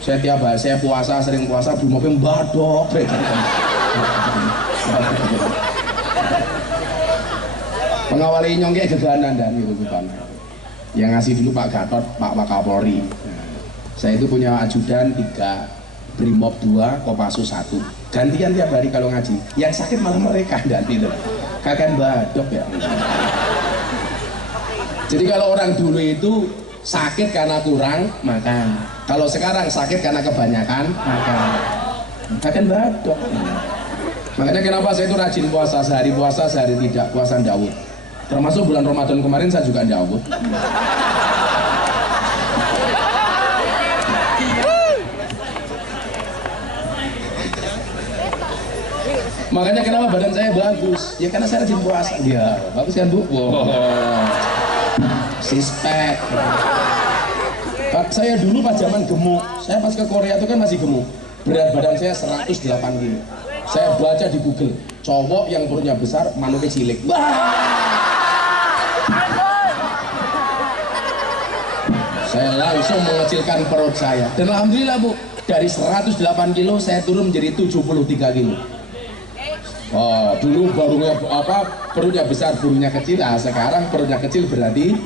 Saya tiap hari saya puasa, sering puasa brimobnya mbadok. Pengawalnya nyongnya geganan dan gitu bukan. Yang ngasih dulu Pak Gatot, Pak Wakapolri. Saya itu punya ajudan 3, brimob 2, Kopassus 1. Gantian tiap hari kalau ngaji. Yang sakit malah mereka dan itu. Kakek badok ya. Jadi kalau orang dulu itu sakit karena kurang makan. Kalau sekarang sakit karena kebanyakan makan. Kakek badok. Makanya kenapa saya itu rajin puasa, sehari puasa, sehari tidak, puasa Daud. Termasuk bulan Ramadan kemarin saya juga Daud. Makanya kenapa badan saya bagus? Ya karena saya rajin puasa. Ya, bagus kan Bu? Wow. Sispek. Saya dulu pas zaman gemuk, saya pas ke Korea itu kan masih gemuk. Berat badan saya 108 kilo. Saya baca di Google, cowok yang perutnya besar, manuknya cilik. Saya langsung mengecilkan perut saya. Dan alhamdulillah Bu, dari 108 kilo saya turun menjadi 73 kilo. Oh, dulu barunya perutnya besar, burungnya kecil. Nah, sekarang perutnya kecil berarti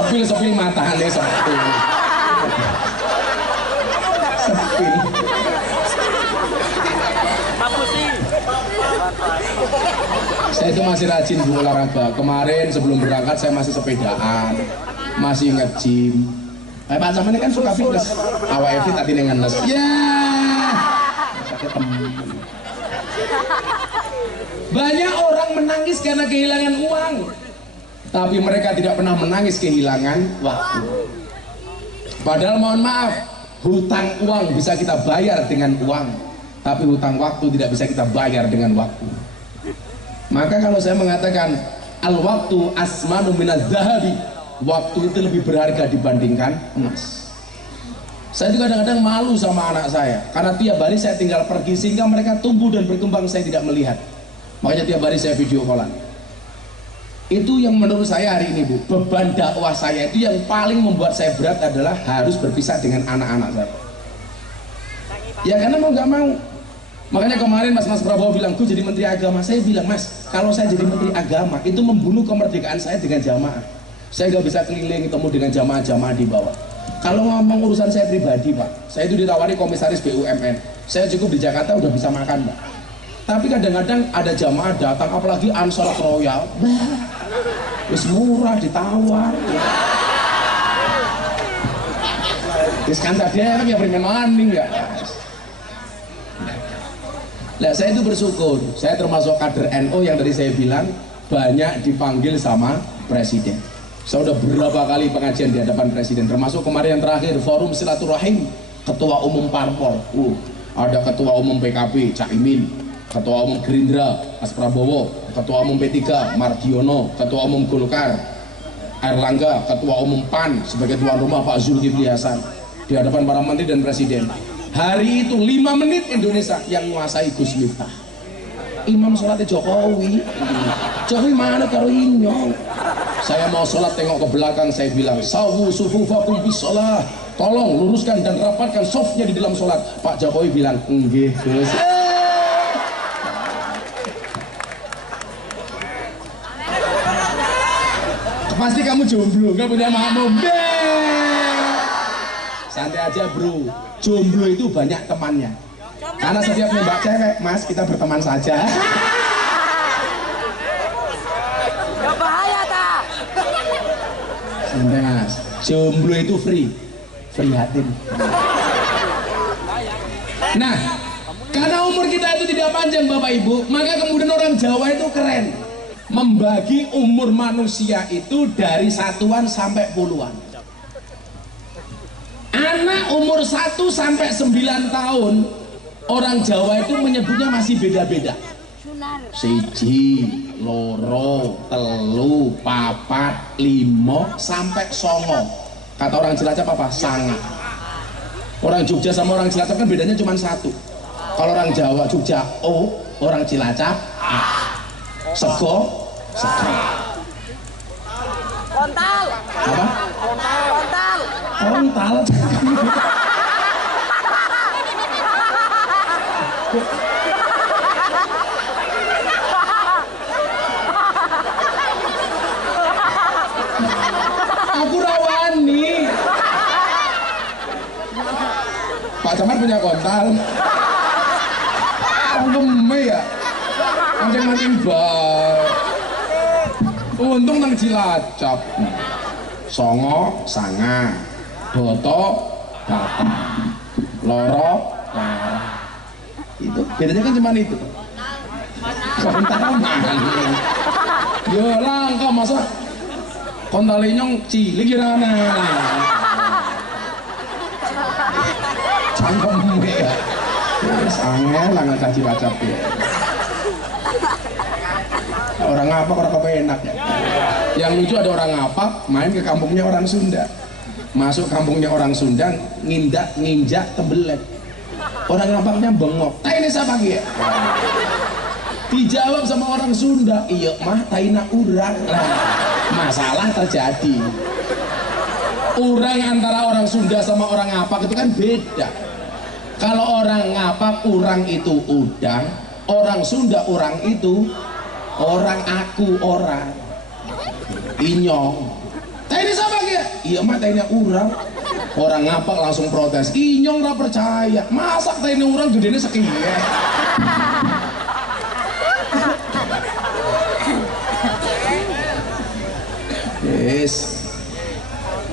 sepil matanya satu. Sepil. Saya itu masih rajin Bu olahraga. Kemarin sebelum berangkat saya masih sepedaan, masih nge-gym. Pak Caman ini kan suka fitness. Awalnya fit tadi ngenes. Banyak orang menangis karena kehilangan uang, tapi mereka tidak pernah menangis kehilangan waktu. Padahal mohon maaf, hutang uang bisa kita bayar dengan uang, tapi hutang waktu tidak bisa kita bayar dengan waktu. Maka kalau saya mengatakan al-waktu asmanu minaz zahabi, waktu itu lebih berharga dibandingkan emas. Saya juga kadang-kadang malu sama anak saya, karena tiap hari saya tinggal pergi sehingga mereka tumbuh dan berkembang saya tidak melihat. Makanya tiap hari saya video callan. Itu yang menurut saya hari ini Bu, beban dakwah saya itu yang paling membuat saya berat adalah harus berpisah dengan anak-anak saya. Ya karena mau nggak mau. Makanya kemarin Mas Prabowo bilang, "Gue jadi Menteri Agama." Saya bilang, "Mas, kalau saya jadi Menteri Agama itu membunuh kemerdekaan saya dengan jamaah. Saya nggak bisa keliling ketemu dengan jamaah-jamaah di bawah. Kalau ngomong urusan saya pribadi Pak, saya itu ditawari komisaris BUMN. Saya cukup di Jakarta udah bisa makan Pak. Tapi kadang-kadang ada jamaah datang, apalagi Ansor Royal, wis murah ditawar. Terus kan tadi ya bermain maning ya. Nah, saya itu bersyukur, saya termasuk kader NU yang tadi saya bilang banyak dipanggil sama Presiden. Saya udah beberapa kali pengajian di hadapan Presiden, termasuk kemarin yang terakhir forum silaturahim Ketua Umum Parpol. Ada Ketua Umum PKB Cak Imin, Ketua Umum Gerindra Mas Prabowo, Ketua Umum P3 Mardiono, Ketua Umum Golkar Airlangga, Ketua Umum PAN sebagai tuan rumah Pak Zulkifli Hasan di hadapan para menteri dan presiden. Hari itu 5 menit Indonesia yang menguasai Gus Miftah. Imam sholatnya Jokowi. Jokowi mana karo inyong? Saya mau sholat tengok ke belakang, saya bilang sawu sufufakum bis sholat, tolong luruskan dan rapatkan softnya di dalam sholat. Pak Jokowi bilang nggih Gus. Pasti kamu jomblo, nggak punya makmum. Santai aja bro, jomblo itu banyak temannya. Karena setiap nembak cewek, mas kita berteman saja. Ya bahaya tak? Santai mas, jomblo itu free hati. Nah, karena umur kita itu tidak panjang Bapak Ibu, maka kemudian orang Jawa itu keren. Membagi umur manusia itu dari satuan sampai puluhan. Anak umur 1 sampai 9 tahun orang Jawa itu menyebutnya masih beda-beda. Siji, loro, telu, papat, limo, sampai songo. Kata orang Cilacap apa? Sanga. Orang Jogja sama orang Cilacap kan bedanya cuma 1. Kalau orang Jawa Jogja O, orang Cilacap A. Sego, sego. Kontal. Apa? Kontal. Kontal. Aku rawani. Pak Camat punya kontal. Geme ya. Mancing-mancing baik. Untung nang Cilacap. Songo, sanga. Doto, bata. Loro, lara. Itu bedanya kan cuma itu. Kontal maning. Yo langka masa kontal nyong cilik kira ana. Cangkem ya. Wis angel lah ngaji Cilacap ya. Orang ngapak orang kepenak ya. Yang lucu ada orang ngapak main ke kampungnya orang Sunda. Masuk kampungnya orang Sunda nginjak tembelek. Orang ngapaknya bengok. "Tai ini siapa ya?" Dijawab sama orang Sunda, "Iya mah taina urang." Nah, masalah terjadi. Urang antara orang Sunda sama orang ngapak itu kan beda. Kalau orang ngapak urang itu udang, orang Sunda urang itu orang aku orang inyong. Taini siapa ya? Iya mah taini urang. Orang ngapak langsung protes, inyong gak percaya, masak taini urang gedenya sekian. Yes.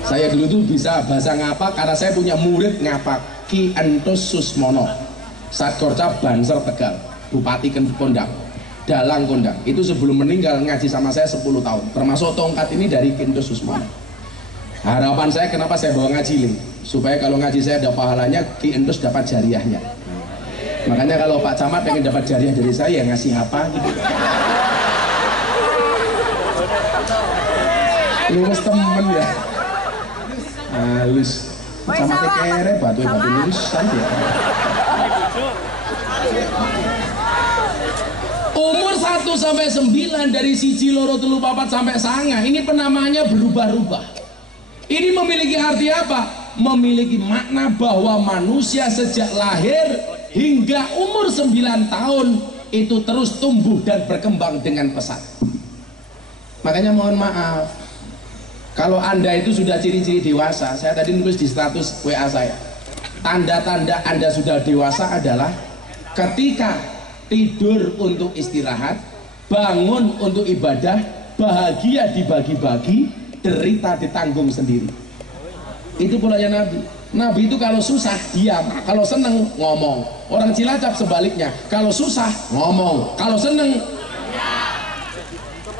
Saya dulu tuh bisa bahasa ngapak karena saya punya murid ngapak, Ki Entus Susmono, Satkorca Banser Tegal, Bupati Kondang, Dalang Kondang. Itu sebelum meninggal ngaji sama saya 10 tahun. Termasuk tongkat ini dari Ki Entus Susmono. Harapan saya kenapa saya bawa ngaji ini? Supaya kalau ngaji saya ada pahalanya, Ki Entus dapat jariahnya. Makanya kalau Pak Camat pengen dapat jariah dari saya, ngasih apa gitu. Lurus temen ya. Halus. Sama kere batu lurusan ya. Umur 1 sampai 9 dari siji loro telu papat sampai sanga ini penamaannya berubah-ubah. Ini memiliki arti apa? Memiliki makna bahwa manusia sejak lahir hingga umur 9 tahun itu terus tumbuh dan berkembang dengan pesat. Makanya mohon maaf, kalau Anda itu sudah ciri-ciri dewasa, saya tadi nulis di status WA saya, tanda-tanda Anda sudah dewasa adalah ketika tidur untuk istirahat, bangun untuk ibadah, bahagia dibagi-bagi, derita ditanggung sendiri. Itu pulanya Nabi. Nabi itu kalau susah diam, kalau seneng ngomong. Orang Cilacap sebaliknya, kalau susah ngomong, kalau seneng.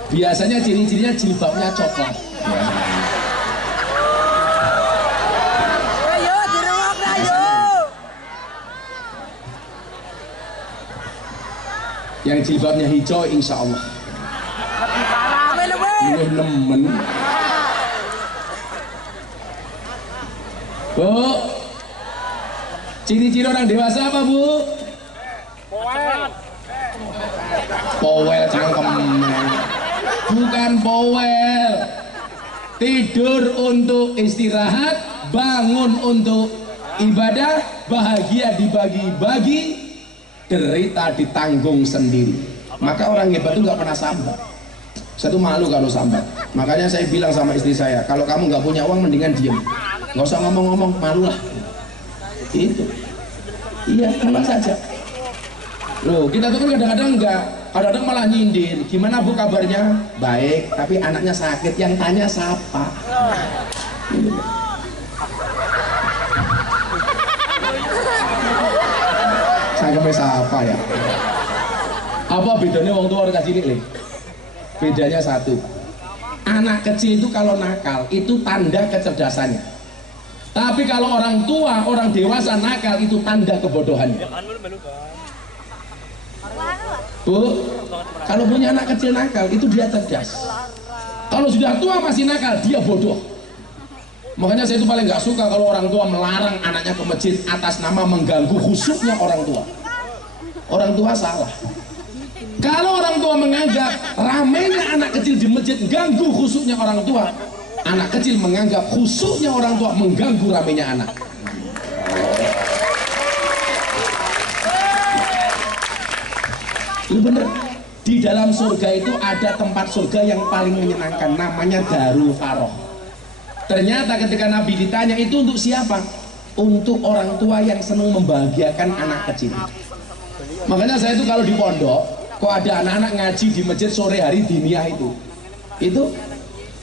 Biasanya ciri-cirinya jilbabnya coklat. Ayo dirungok ayo. Yang jilbabnya hijau insya Allah. Lebih parah. Lebih nemen. Bu, ciri-ciri orang dewasa apa Bu? Powel cangkem, bukan powel. Tidur untuk istirahat, bangun untuk ibadah, bahagia dibagi-bagi, derita ditanggung sendiri. Maka orang hebat itu nggak pernah sambat. Saya tuh malu kalau sambat. Makanya saya bilang sama istri saya, kalau kamu nggak punya uang mendingan diem, nggak usah ngomong-ngomong, malu lah. Itu. Iya, tenang saja. Loh, kita tuh kan kadang-kadang enggak, kadang-kadang malah nyindir. Gimana Bu kabarnya? Baik, tapi anaknya sakit, yang tanya siapa? Saya kemana siapa ya? Apa bedanya orang tua orang cilik nih? Bedanya satu, anak kecil itu kalau nakal itu tanda kecerdasannya. Tapi kalau orang tua, orang dewasa nakal itu tanda kebodohannya. Bu, kalau punya anak kecil nakal itu dia cerdas. Kalau sudah tua masih nakal, dia bodoh. Makanya saya itu paling nggak suka kalau orang tua melarang anaknya ke masjid atas nama mengganggu khusyuknya orang tua. Orang tua salah. Kalau orang tua menganggap ramainya anak kecil di masjid ganggu khusyuknya orang tua, anak kecil menganggap khusyuknya orang tua mengganggu ramainya anak. Itu bener. Di dalam surga itu ada tempat surga yang paling menyenangkan, namanya Darul Faroh. Ternyata ketika Nabi ditanya itu untuk siapa? Untuk orang tua yang senang membahagiakan anak kecil. Makanya saya itu kalau di pondok, kok ada anak-anak ngaji di masjid sore hari diniyah itu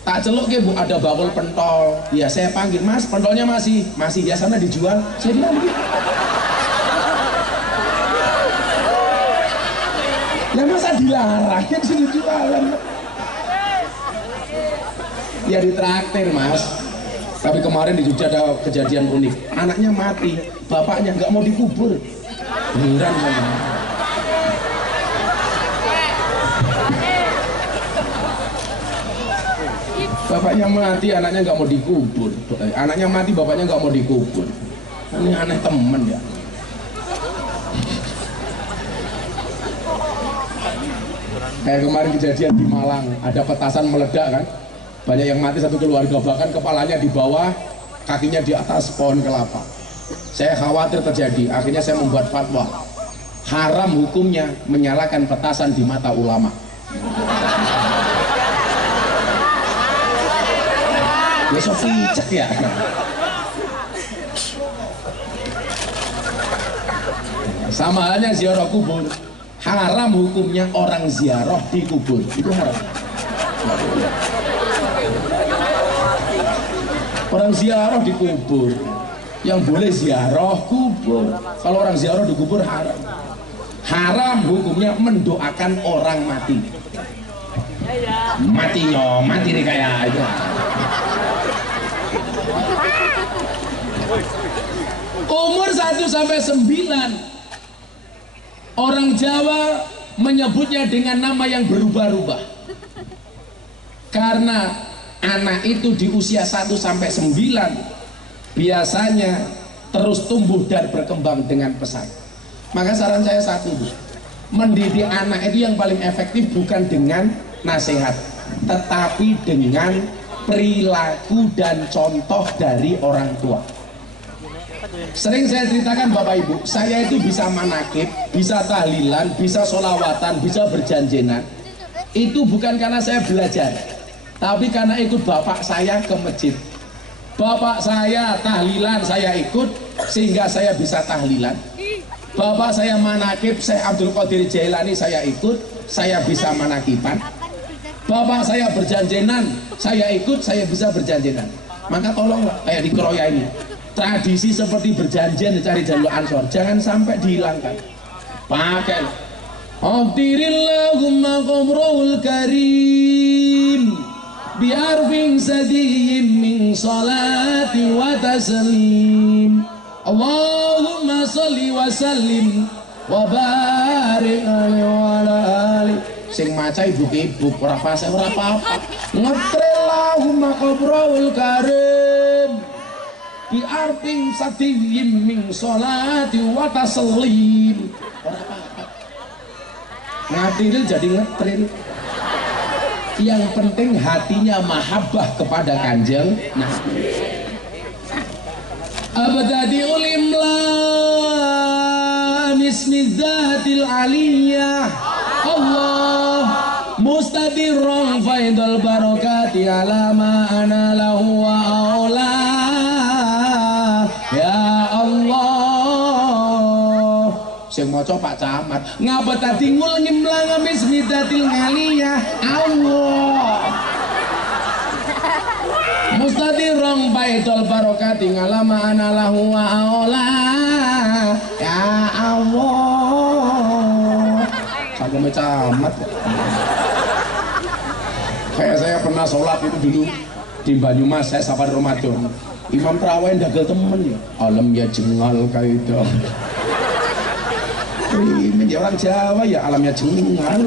tak celuk ke Bu, ada bakul pentol. Ya saya panggil, Mas pentolnya masih ya sana dijual. Saya bilang begitu. Ya masa dilarang yang sudah jualan? Ya ditraktir Mas. Tapi kemarin di Jogja ada kejadian unik, anaknya mati, bapaknya nggak mau dikubur. Beneran sama. Bapaknya mati, anaknya nggak mau dikubur. Anaknya mati, bapaknya nggak mau dikubur. Ini aneh temen ya. Kayak kemarin kejadian di Malang, ada petasan meledak kan, banyak yang mati satu keluarga, bahkan kepalanya di bawah, kakinya di atas pohon kelapa. Saya khawatir terjadi, akhirnya saya membuat fatwa, haram hukumnya menyalakan petasan di mata ulama. Besok cek ya. Sama halnya ziarah kubur, haram hukumnya orang ziarah di kubur, itu haram. Orang ziarah di kubur, yang boleh ziarah kubur. Kalau orang ziarah di kubur haram. Haram hukumnya mendoakan orang mati. Mati nih kayak itu. Umur 1 sampai 9 orang Jawa menyebutnya dengan nama yang berubah-ubah. Karena anak itu di usia 1 sampai 9 biasanya terus tumbuh dan berkembang dengan pesat. Maka saran saya satu, Bu, mendidik anak itu yang paling efektif bukan dengan nasihat, tetapi dengan perilaku dan contoh dari orang tua. Sering saya ceritakan Bapak Ibu, saya itu bisa manakib, bisa tahlilan, bisa sholawatan, bisa berjanjenan. Itu bukan karena saya belajar, tapi karena ikut bapak saya ke masjid. Bapak saya tahlilan, saya ikut, sehingga saya bisa tahlilan. Bapak saya manakib, saya Abdul Qadir Jailani, saya ikut, saya bisa manakiban. Bapak saya berjanjenan, saya ikut, saya bisa berjanjenan. Maka tolonglah, kayak di Keroya ini, tradisi seperti berjanjian dicari jalur ansor jangan sampai dihilangkan. Pakai Abdirillahumma qamrul karim biarfin sadiyim min salati wa taslim Allahumma salli wa sallim wa barik alaihi wa ala ali. Sing maca ibu-ibu ora fase ora apa-apa. Ngetrillahumma qamrul karim bi arting satiyim min sholati wa taslim. Ora apa-apa. Ngatril jadi ngetril. Yang penting hatinya mahabbah kepada Kanjeng Nabi. Abadadi ulimla bismidzatil aliyah Allah mustadirron faidul barakati ala ma ana lahu wa aula ya Allah. Sing maca Pak Camat ngapa tadi ngul ngimlang bismidzatil aliyah Allah mustadirron faidul barakati ala ma ana lahu wa aula ya Allah. Sampai Camat. Kayak saya pernah sholat itu dulu di Banyumas, saya safar Ramadan. Imam Terawih dagel temen ya. Alam ya jengal kaido. Ini ya orang Jawa ya alam ya jengal.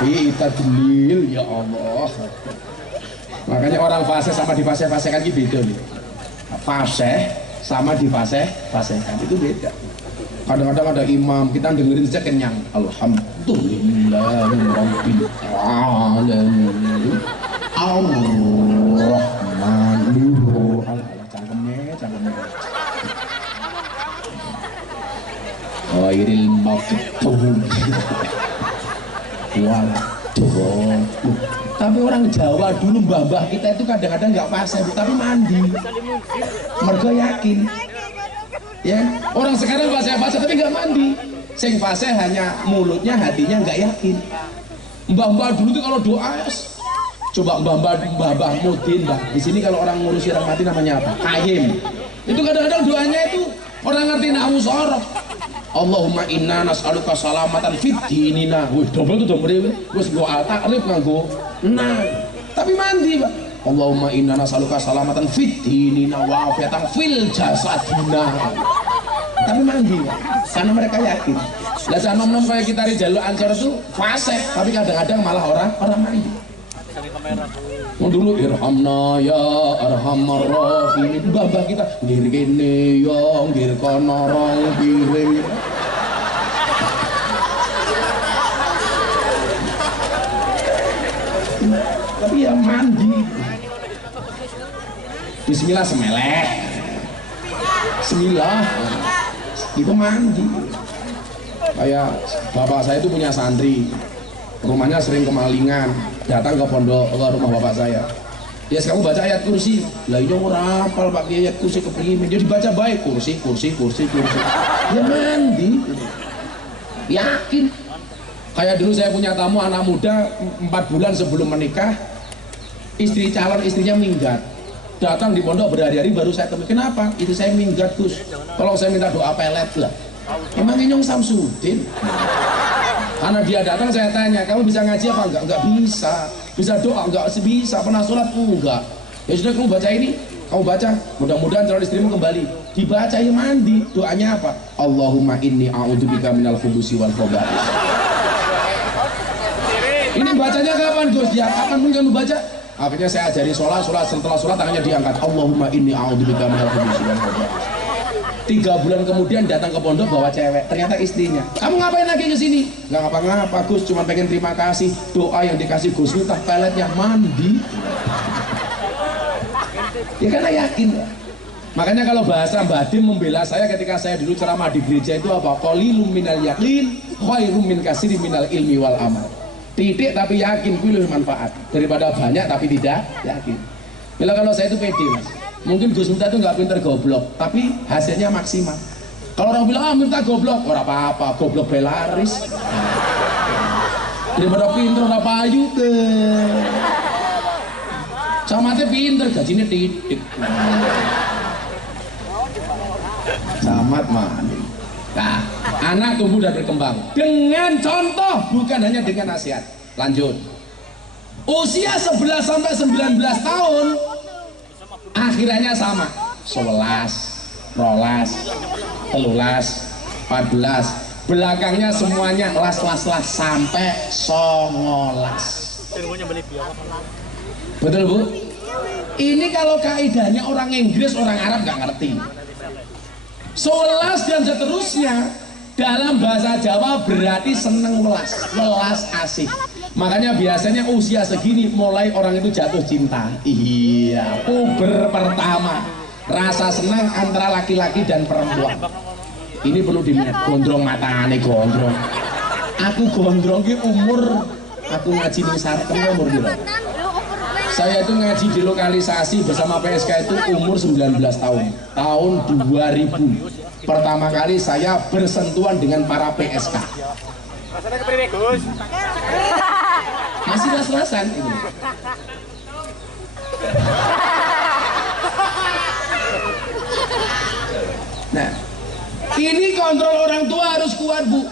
Kita delil ya Allah. Makanya orang fasih sama di fasih kan gitu beda nih. Fasih sama di fasih-fasihkan itu beda. Kadang-kadang ada imam kita dengerin saja kenyang. Alhamdulillahirabbil alamin. Ar-Rahmanir-Rahim. Cangkemnya. Ghairil maghdubi waladdallin. Tapi orang Jawa dulu mbah-mbah kita itu kadang-kadang nggak fasih tapi mandi. Mergo yakin. Ya, orang sekarang fasih tapi nggak mandi. Sing fasih hanya mulutnya, hatinya nggak yakin. Mbah-mbah dulu tuh kalau doa, coba mbah-mbah Mudin, mbah. Di sini kalau orang ngurusi orang mati namanya apa? Kayim. Itu kadang-kadang doanya itu orang ngerti nahwu sorof. Allahumma inna nas'aluka salamatan fid dinina. Wih, double tuh double. Wis go al-ta'rif nganggo nah. Tapi mandi, Pak. Allahumma inna nas'aluka salamatan fid dinina wa afiatan fil jasadina. Tapi mandi, Pak. Karena mereka yakin. Lah sanom-nom kayak kita di jalur Ansor itu fasih, tapi kadang-kadang malah orang mandi. Dulu irhamna ya arhamar rahimin. Mbah kita ngir kene yo ngir kono rong piring. Tapi ya mandi. Bismillah semeleh. Bismillah. Itu mandi. Kayak bapak saya itu punya santri. Rumahnya sering kemalingan, datang ke pondok ke rumah bapak saya. Ya kamu baca ayat kursi. Lah ini orang hafal Pak ayat kursi keprimen. Dia dibaca baik kursi. Ya mandi. Yakin. Kayak dulu saya punya tamu anak muda 4 bulan sebelum menikah, calon istrinya minggat. Datang di pondok berhari-hari baru saya temui. Kenapa? Itu saya minggat Gus. Kalau saya minta doa pelet lah. Emang Inyong Samsudin. Karena dia datang saya tanya, kamu bisa ngaji apa enggak? Enggak bisa. Bisa doa enggak? Bisa. Pernah sholat? Enggak. Ya sudah kamu baca ini, kamu baca. Mudah-mudahan calon istrimu kembali. Dibaca ya mandi. Doanya apa? Allahumma inni a'udzubika minal khubusi wal khaba'is. Ini bacanya kapan Gus? Ya kapan pun kamu baca. Akhirnya saya ajari sholat, setelah sholat tangannya diangkat. Allahumma inni a'udzubika minal khubusi wal khaba'is. 3 bulan kemudian datang ke pondok bawa cewek, ternyata istrinya. Kamu ngapain lagi ke sini? Nggak ngapa-ngapa Gus, cuma pengen terima kasih doa yang dikasih Gus Miftah, peletnya mandi. Ya karena yakin. Makanya kalau bahasa Mbah Dim membela saya ketika saya dulu ceramah di gereja itu apa? Qalilum minal yaqin khairum min katsirin minal ilmi wal amal. Titik tapi yakin kuwi lebih manfaat daripada banyak tapi tidak yakin. Bila kalau saya itu pede Mas. Mungkin Gus Miftah itu nggak pinter goblok, tapi hasilnya maksimal. Kalau orang bilang Miftah goblok, ora apa-apa, goblok belaris. Daripada pinter ora payu deh. Camatnya pinter, gajinya titik. Camat mandi. Nah, anak tumbuh dan berkembang dengan contoh, bukan hanya dengan nasihat. Lanjut. Usia 11 sampai 19 tahun akhirnya sama 11, 12, 13, 14 belakangnya semuanya las sampai 19. Betul Bu? Ini kalau kaidahnya orang Inggris, orang Arab nggak ngerti. 11 dan seterusnya dalam bahasa Jawa berarti seneng welas asih. Makanya biasanya usia segini mulai orang itu jatuh cinta. Iya, puber pertama, rasa senang antara laki-laki dan perempuan. Ini perlu diminat, gondrong matane gondrong. Aku gondrong ki umur, aku ngaji ning Sarkem umur piro? Saya itu ngaji di lokalisasi bersama PSK itu umur 19 tahun. Tahun 2000. Pertama kali saya bersentuhan dengan para PSK. Rasanya kepriwe, Gus? Masih las-lasan ini. Nah, ini kontrol orang tua harus kuat Bu.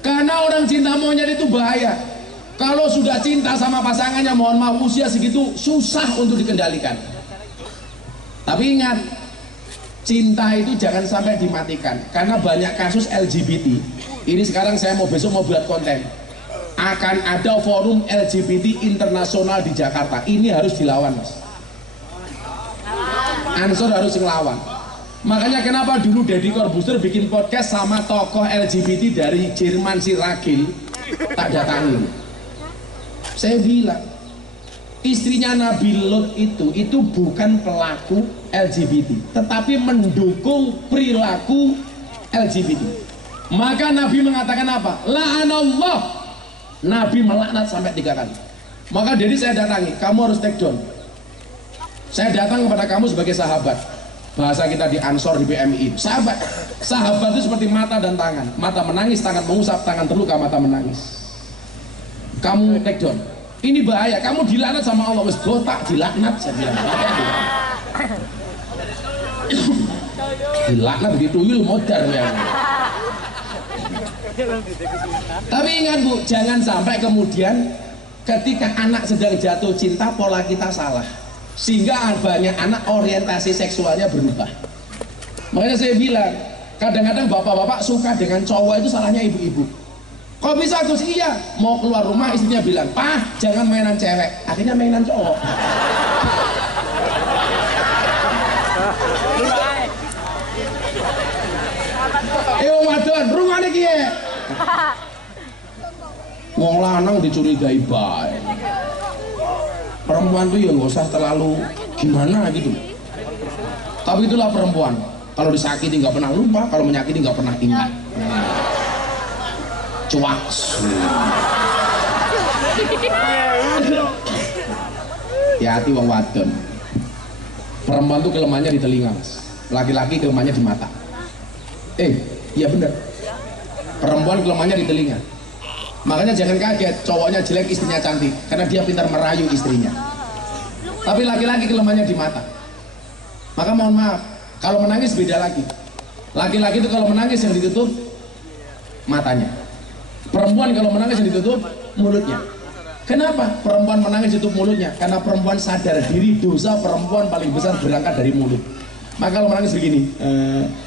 Karena orang cinta monyet itu bahaya. Kalau sudah cinta sama pasangannya, mohon maaf, usia segitu susah untuk dikendalikan. Tapi ingat, cinta itu jangan sampai dimatikan. Karena banyak kasus LGBT. Ini sekarang saya besok mau buat konten. Akan ada forum LGBT internasional di Jakarta. Ini harus dilawan, Mas. Ansor harus ngelawan. Makanya kenapa dulu Deddy Corbuzier bikin podcast sama tokoh LGBT dari Jerman, si Ragil, tak datangi. Saya bilang, istrinya Nabi Lot itu bukan pelaku LGBT, tetapi mendukung perilaku LGBT. Maka Nabi mengatakan apa? La'anallah. Nabi melaknat sampai 3 kali. Maka jadi saya datangi, kamu harus take down. Saya datang kepada kamu sebagai sahabat. Bahasa kita di Ansor, di BMI, sahabat. Sahabat itu seperti mata dan tangan. Mata menangis, tangan mengusap, tangan terluka, mata menangis. Kamu take down. Ini bahaya, kamu dilaknat sama Allah. Wes botak dilaknat, saya bilang. Dilaknat begitu yul modar ya. Tapi ingat Bu, jangan sampai kemudian ketika anak sedang jatuh cinta pola kita salah, sehingga banyak anak orientasi seksualnya berubah. Makanya saya bilang, kadang-kadang bapak-bapak suka dengan cowok itu salahnya ibu-ibu. Kok bisa Gus? Iya, mau keluar rumah istrinya bilang, "Pak, jangan mainan cewek." Akhirnya mainan cowok. Wong wadon, rungane ki ya. Wong lanang dicurigai bae. Perempuan tuh ya nggak usah terlalu gimana gitu. Tapi itulah perempuan. Kalau disakiti nggak pernah lupa, kalau menyakiti nggak pernah ingat. Cuaks. Hati-hati wong wadon. Perempuan tuh kelemahannya di telinga, Mas. Laki-laki kelemahannya di mata. Iya bener. Perempuan kelemahannya di telinga. Makanya jangan kaget cowoknya jelek istrinya cantik, karena dia pintar merayu istrinya. Tapi laki-laki kelemahannya di mata. Maka mohon maaf, kalau menangis beda lagi. Laki-laki itu kalau menangis yang ditutup matanya. Perempuan kalau menangis yang ditutup mulutnya. Kenapa perempuan menangis ditutup mulutnya? Karena perempuan sadar diri dosa perempuan paling besar berangkat dari mulut. Maka kalau menangis begini,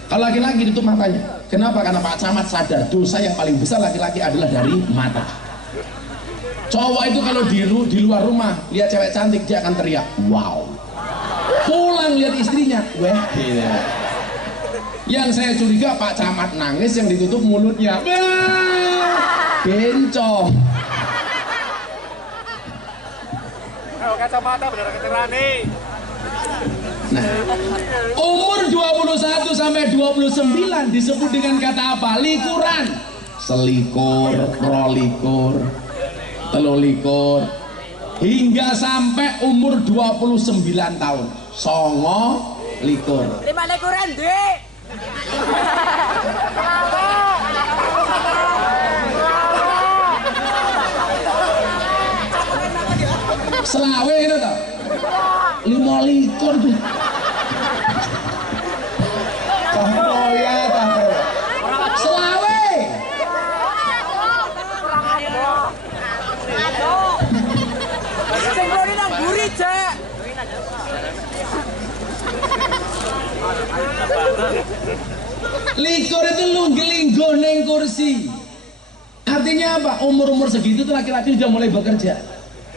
kalau laki-laki ditutup matanya. Kenapa? Karena Pak Camat sadar dosa yang paling besar laki-laki adalah dari mata. Cowok itu kalau di luar rumah lihat cewek cantik dia akan teriak, wow. Pulang lihat istrinya, weh. Yang saya curiga Pak Camat nangis yang ditutup mulutnya. Bencong. Oh, kacamata bener kecerane. Nah, umur 21 sampai 29 disebut dengan kata apa? Likuran. Selikur, rolikur, telulikur, hingga sampai umur 29 tahun. Songo likur. 5 likuran, Dek. Selawe itu toh 5 likur tuh. Koya selawe. Sing ngene nang mburi, Cek. Likur itu lunggelinggo neng kursi. Artinya apa? Umur-umur segitu tuh laki-laki sudah mulai bekerja.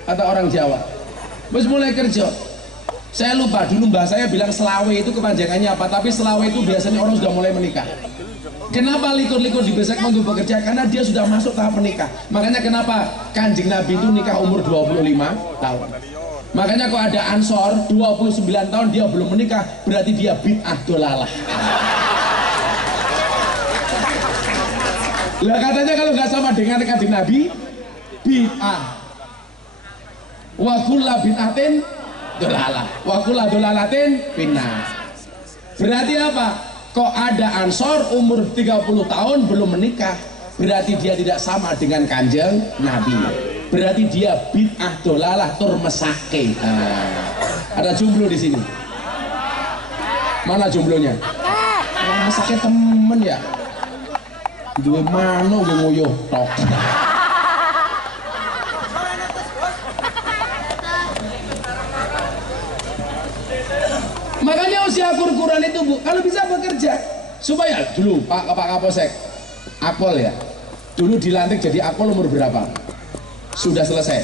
Kata orang Jawa. Wis mulai kerja. Saya lupa dulu mbah saya bilang selawe itu kepanjangannya apa, tapi selawe itu biasanya orang sudah mulai menikah. Kenapa likur-likur di besek untuk bekerja? Karena dia sudah masuk tahap menikah. Makanya kenapa Kanjeng Nabi itu nikah umur 25 tahun. Makanya kok ada Ansor 29 tahun dia belum menikah, berarti dia bid'ah dolalah. Lah katanya kalau nggak sama dengan Kanjeng Nabi bid'ah. Wa kullu bid'atin dolalah, wa kullu dolalatin finnar. Berarti apa? Kok ada Ansor umur 30 tahun belum menikah, berarti dia tidak sama dengan Kanjeng Nabi. Berarti dia bid'ah dolalah tur mesake. Ada jomblo di sini. Mana jomblonya? Mesake temen ya. Duwe mano nggih nguyuh tok. Makanya usia Quran itu Bu, kalau bisa bekerja supaya dulu Pak Kapolsek Akpol ya, dulu dilantik jadi Akpol umur berapa? Sudah selesai.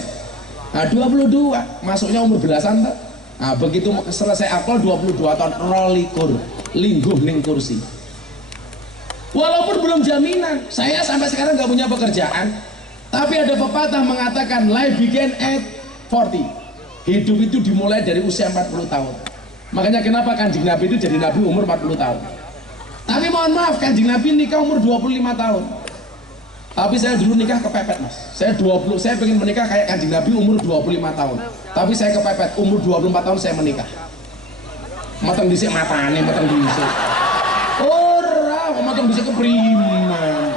Nah 22, masuknya umur belasan tak? Nah begitu selesai Akpol 22 tahun rolikur, lingguh ning kursi. Walaupun belum jaminan, saya sampai sekarang nggak punya pekerjaan, tapi ada pepatah mengatakan life begin at 40. Hidup itu dimulai dari usia 40 tahun. Makanya kenapa Kanjeng Nabi itu jadi Nabi umur 40 tahun. Tapi mohon maaf, Kanjeng Nabi nikah umur 25 tahun. Tapi saya dulu nikah kepepet Mas. Saya pengen menikah kayak Kanjeng Nabi umur 25 tahun. Tapi saya kepepet, umur 24 tahun saya menikah. Mateng dhisik matane, mateng dhisik. Ora, kok mateng dhisik kepriman.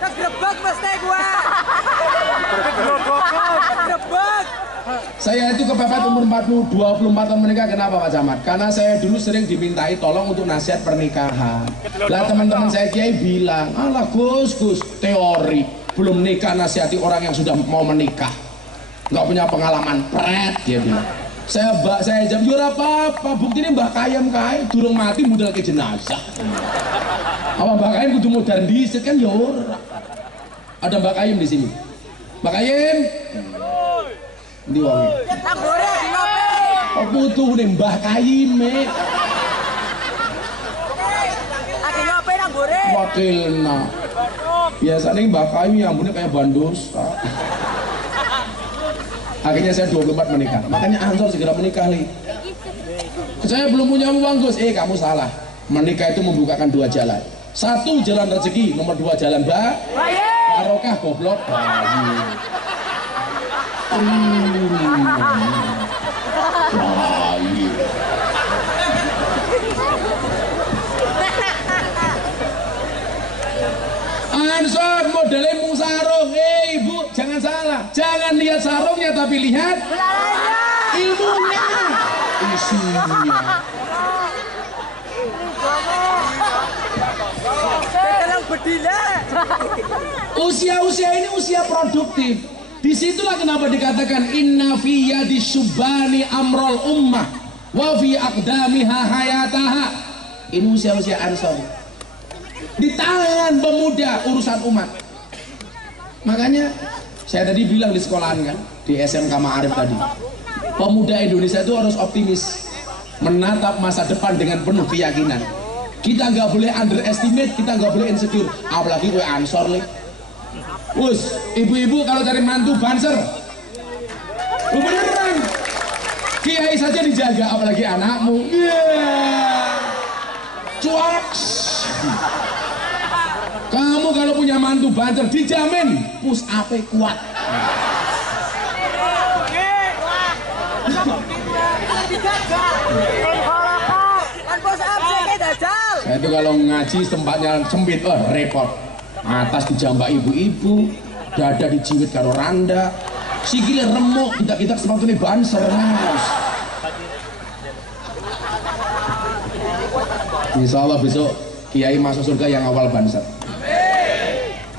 Kegrebek mesti gua. Kegrebek. Saya itu kepepet umur 24 tahun menikah. Kenapa Pak Camat? Karena saya dulu sering dimintai tolong untuk nasihat pernikahan. Lah teman-teman saya kiai bilang, alah Gus, teori belum nikah nasihati orang yang sudah mau menikah, nggak punya pengalaman, pret dia bilang. Saya jawab, jujur apa-apa, buktinya Mbah Kayem durung mati modal ke jenazah. Apa Mbah Kayem kudu modal dhisik kan ya ora. Ada Mbah Kayem di sini. Mbah Kayem. Ndi wonge? Tambore di ngopi. Kok putuhne Mbah Kayime? Lagi ngopi tambore. Wakilna. Biasanya Mbah Kayim ambune kayak bandos. Akhirnya saya 24 menikah. Makanya Ansor segera menikah nih. Saya belum punya uang Gus. Kamu salah. Menikah itu membukakan dua jalan. Satu jalan rezeki, nomor dua jalan barokah goblok bayi. Ansor modelnya musarung. Ibu jangan salah, jangan lihat sarungnya tapi lihat ilmunya, isinya. Usia-usia ini usia produktif. Disitulah kenapa dikatakan inna fi yadi syubani amrol ummah wa fi aqdamiha hayataha. Ini usia-usia Ansor. Di tangan pemuda urusan umat. Makanya saya tadi bilang di sekolahan kan, di SMK Ma'arif tadi, pemuda Indonesia itu harus optimis, menatap masa depan dengan penuh keyakinan. Kita nggak boleh underestimate, kita nggak boleh insecure, apalagi gue Ansor nih. Us, ibu-ibu kalau cari mantu banser, beneran, kiai saja dijaga, apalagi anakmu. Cuak. Kamu kalau punya mantu banser dijamin push up kuat. Saya itu kalau ngaji tempatnya sempit, repot. Atas dijambak ibu-ibu, dada dijiwit karo randa, sikile remuk, kita sepatunya banser. Insya Allah besok kiai masuk surga yang awal banser.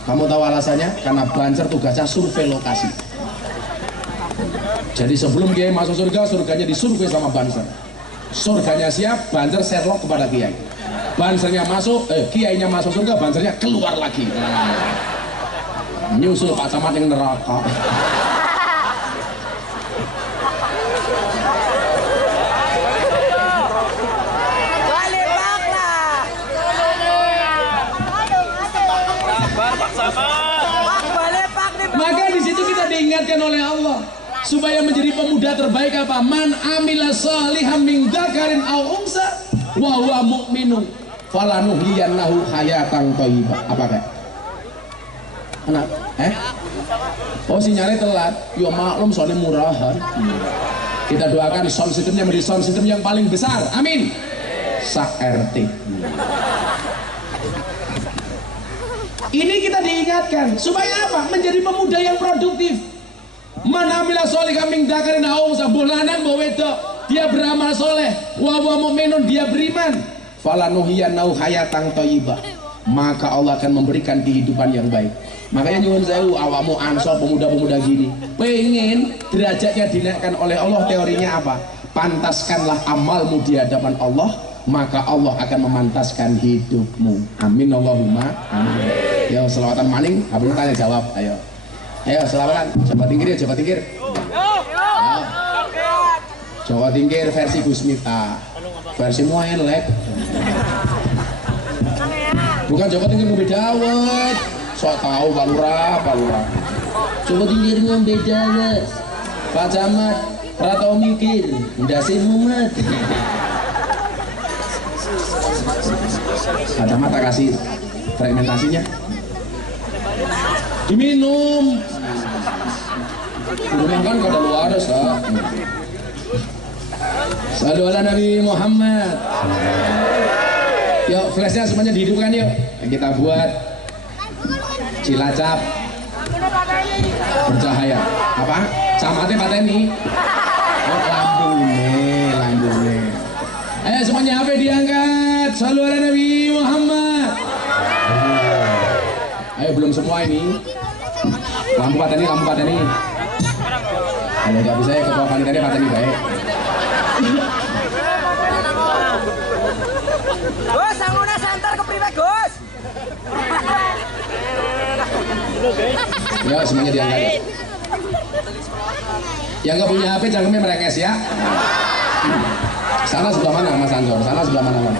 Kamu tahu alasannya? Karena banser tugasnya survei lokasi. Jadi sebelum kiai masuk surga, surganya disurvei sama banser. Surganya siap, banser Sherlock kepada kiai. Bansernya masuk, kiainya masuk surga, bansernya keluar lagi. Nyusul Pak Camat yang neraka. supaya menjadi pemuda terbaik apa? Man amila shalihan min dzakarin aw unsa wa huwa mu'minun falanuhyiyannahu hayatan thayyibah. Apa kayak? Anak oh sinyalnya telat. Ya maklum soalnya murahan. Kita doakan sound systemnya menjadi sound system yang paling besar. Amin. Sak RT. Ini kita diingatkan supaya apa? Menjadi pemuda yang produktif. Man amila sholihan min dzakarin aw unsa, mbah lanang mbah wedok, dia beramal soleh, wa huwa mu'minun, dia beriman, falanuhyiyannahu hayatan thayyibah, maka Allah akan memberikan kehidupan yang baik. Makanya nyuwun sewu awakmu ansor pemuda-pemuda gini, pengen derajatnya dinaikkan oleh Allah, teorinya apa? Pantaskanlah amalmu di hadapan Allah, maka Allah akan memantaskan hidupmu. Amin Allahumma amin. Ya selawatan maning, habis tanya jawab. Ayo selawatan. Jawa Tingkir ya, Jawa Tingkir. Jawa Tingkir versi Gus Miftah. Versi elek. Bukan Jawa Tingkir ngombe dawet. Sok tahu Pak Lurah. Jawa Tingkir ngombe dawet. Pak Camat ora tau mikir, ndase mumet. Pak Camat tak kasih fermentasinya. Diminum. Diminum kan kada luar sah. Sallu ala Nabi Muhammad. Yuk flashnya semuanya dihidupkan yuk. Kita buat Cilacap bercahaya. Apa? Camatnya pateni. Oh lambungnya. Ayo semuanya HP diangkat. Sallu ala Nabi Muhammad. Ayo belum semua ini. Lampu pateni. Kalau nggak bisa ya ketua panitia pateni baik. Gus, sanguna santar ke priwe, Gus? Ya semuanya diangkat. Yang nggak punya HP jangan merenges ya. Sana sebelah mana Mas Anjor? Sana sebelah mana?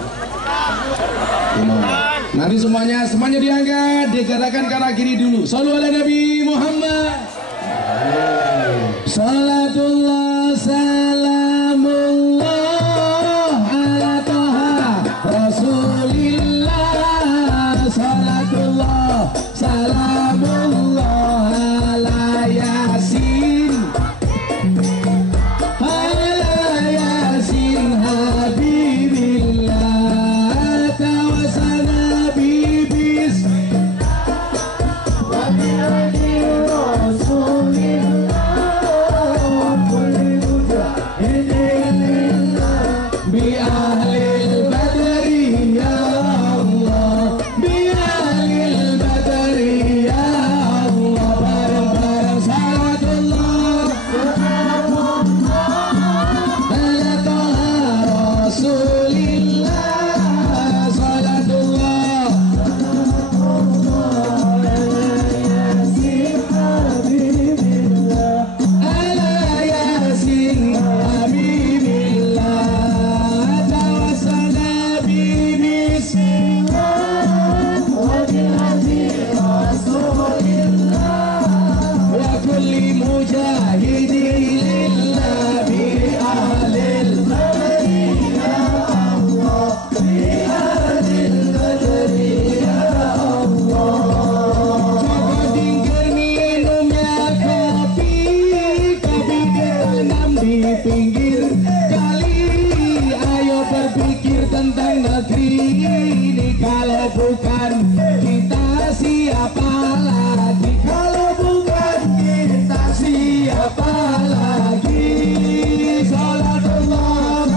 Nanti semuanya diangkat, digerakan ke arah kiri dulu. Shallu ala Nabi Muhammad. Salatullah salamullah ala Taha Rasulillah. Salatullah salamullah ala Yasin. Ala Yasin Habibillah tawasana bibis wa bi'ali Rasulillah wa kulli mujahidin bi ahlil badri ya Allah, bi ahlil badri ya Allah. Bareng-bareng salatullah ala Taha Rasulillah. Salatullah ala Yasin Habibillah tawasana bismillah wa bi'ali Rasulillah wa kulli mujahidin lillah bi ahlil badri ya Allah, bi ahlil badri ya Allah. Jaga tingkir minumnya kopi ditanam di pinggir kali. Ayo berpikir tentang negeri ini, kalau bukan kita siapa lagi? Kalau bukan kita siapa lagi? Salatullah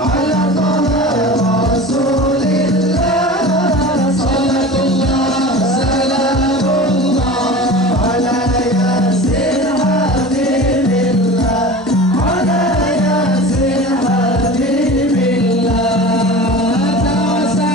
ala Taha Rasulillah. Salatullah salamullah ala Yasin Habibillah. Ala Yasin Habibillah tawasana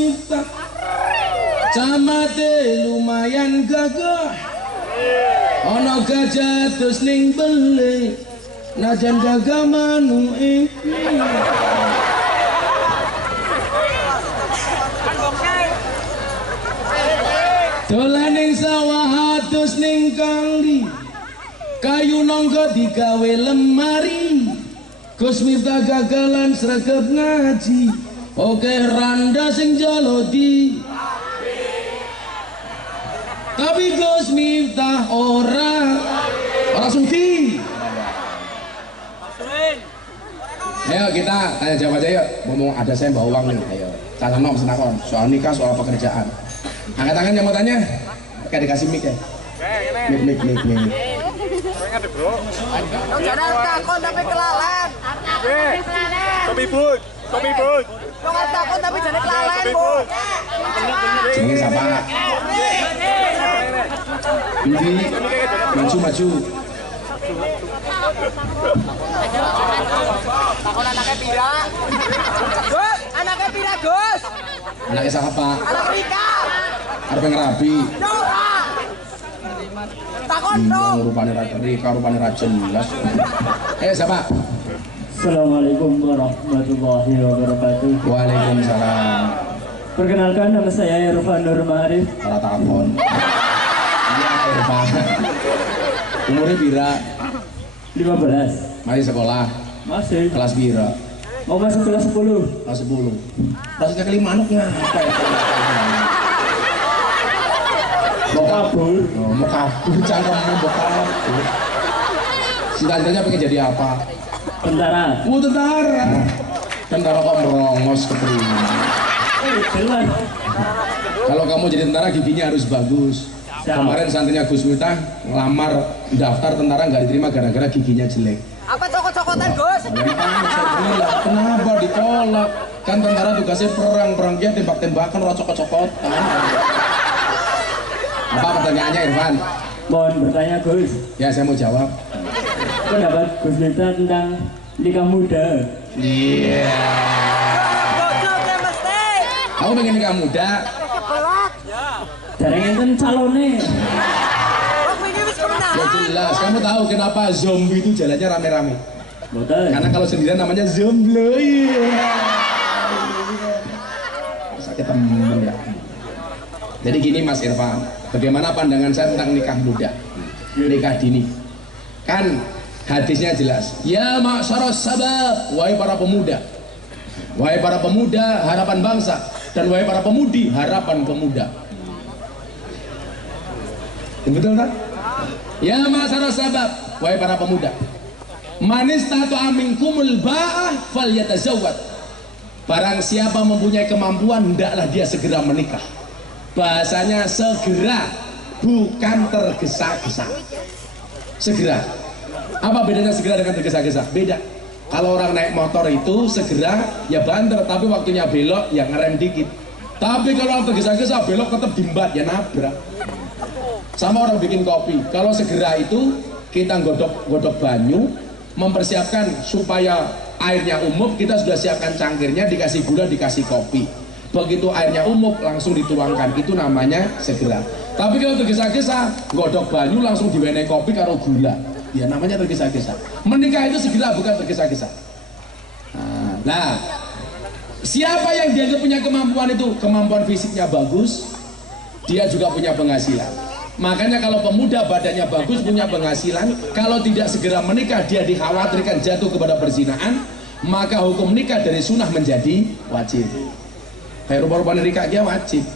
Miftah camate lumayan gagah ana gajah terus ning bele najan gagah manu iki dolan ning sawah terus ning kali kayu nangka digawe lemari Gus Miftah gagalan sregep ngaji oke randa sing jalodi tapi Gus Miftah ora sudi. Ayo kita tanya jawab aja yuk. Ngomong ada saya bawa uang nih. Ayo. Tanya nom senakon. Soal nikah, soal pekerjaan. Angkat tangan yang mau tanya. Kayak dikasih mic ya. Mic. Ada bro. Jangan takut tapi kelalen. Kopi bud. Jangan takut tapi jangan kelalen, Bu. Jenenge siapa? Ini maju. Takut anaknya pira. Gus, anaknya pira, Gus? Anaknya siapa? Anak Rika. Arep ngerabi. Dora. Takut dong. Rupane ra jelas. Siapa? Assalamualaikum warahmatullahi wabarakatuh. Waalaikumsalam. Perkenalkan nama saya Irfan Nur Ma'arif. Salah telepon. Iya, Irfan. Umurnya pira? 15. Masih sekolah. Masih. Kelas pira? Mau masuk kelas 10. Kelas 10. Kelasnya kelima anaknya apa ya? Mau kabur. Mau kabur, cangkemmu mau kabur. Cita-citanya pengen jadi apa? Tentara. Tentara. Tentara kok merongos ke prima. Jelas. Kalau kamu jadi tentara giginya harus bagus. Kemarin santrinya Gus Miftah ngelamar daftar tentara nggak diterima gara-gara giginya jelek. Apa cokot-cokotan, Gus? Kenapa ditolak? Kan tentara tugasnya perang dia tembak-tembakan orang cokot-cokotan. Apa pertanyaannya Irfan? Mohon bertanya Gus. Ya saya mau jawab. Pendapat Gus Miftah tentang nikah muda. Iya. Bodoh mesti. Kamu pengen nikah muda? Kebelat. Jarang enten calonnya. Waktu ini wis menang. Ya jelas. Kamu tahu kenapa zombie itu jalannya rame-rame? Betul. Karena kalau sendirian namanya zombie. Sakit temen ya. Jadi gini Mas Irfan, bagaimana pandangan saya tentang nikah muda, nikah dini? Kan hadisnya jelas. Ya ma'syaras sabab, wahai para pemuda. Wahai para pemuda, harapan bangsa. Dan wahai para pemudi, harapan pemuda. Betul kan? Ya ma'syaras sabab, wahai para pemuda. Manis tatu aminkumul ba'ah fal yatazawwad. Barang siapa mempunyai kemampuan, hendaklah dia segera menikah. Bahasanya segera, bukan tergesa-gesa. Segera. Apa bedanya segera dengan tergesa-gesa? Beda. Kalau orang naik motor itu segera ya banter, tapi waktunya belok ya ngerem dikit. Tapi kalau orang tergesa-gesa belok tetap dimbat ya nabrak. Sama orang bikin kopi. Kalau segera itu kita godok banyu, mempersiapkan supaya airnya umum, kita sudah siapkan cangkirnya, dikasih gula, dikasih kopi. Begitu airnya umum langsung dituangkan, itu namanya segera. Tapi kalau tergesa-gesa, godok banyu langsung diwenehi kopi karo gula, ya namanya tergesa-gesa. Menikah itu segera, bukan tergesa-gesa. Nah, siapa yang dianggap punya kemampuan itu, kemampuan fisiknya bagus, dia juga punya penghasilan. Makanya kalau pemuda badannya bagus, punya penghasilan, kalau tidak segera menikah, dia dikhawatirkan jatuh kepada perzinahan, maka hukum nikah dari sunnah menjadi wajib. Kayak rupa-rupa nikah dia wajib.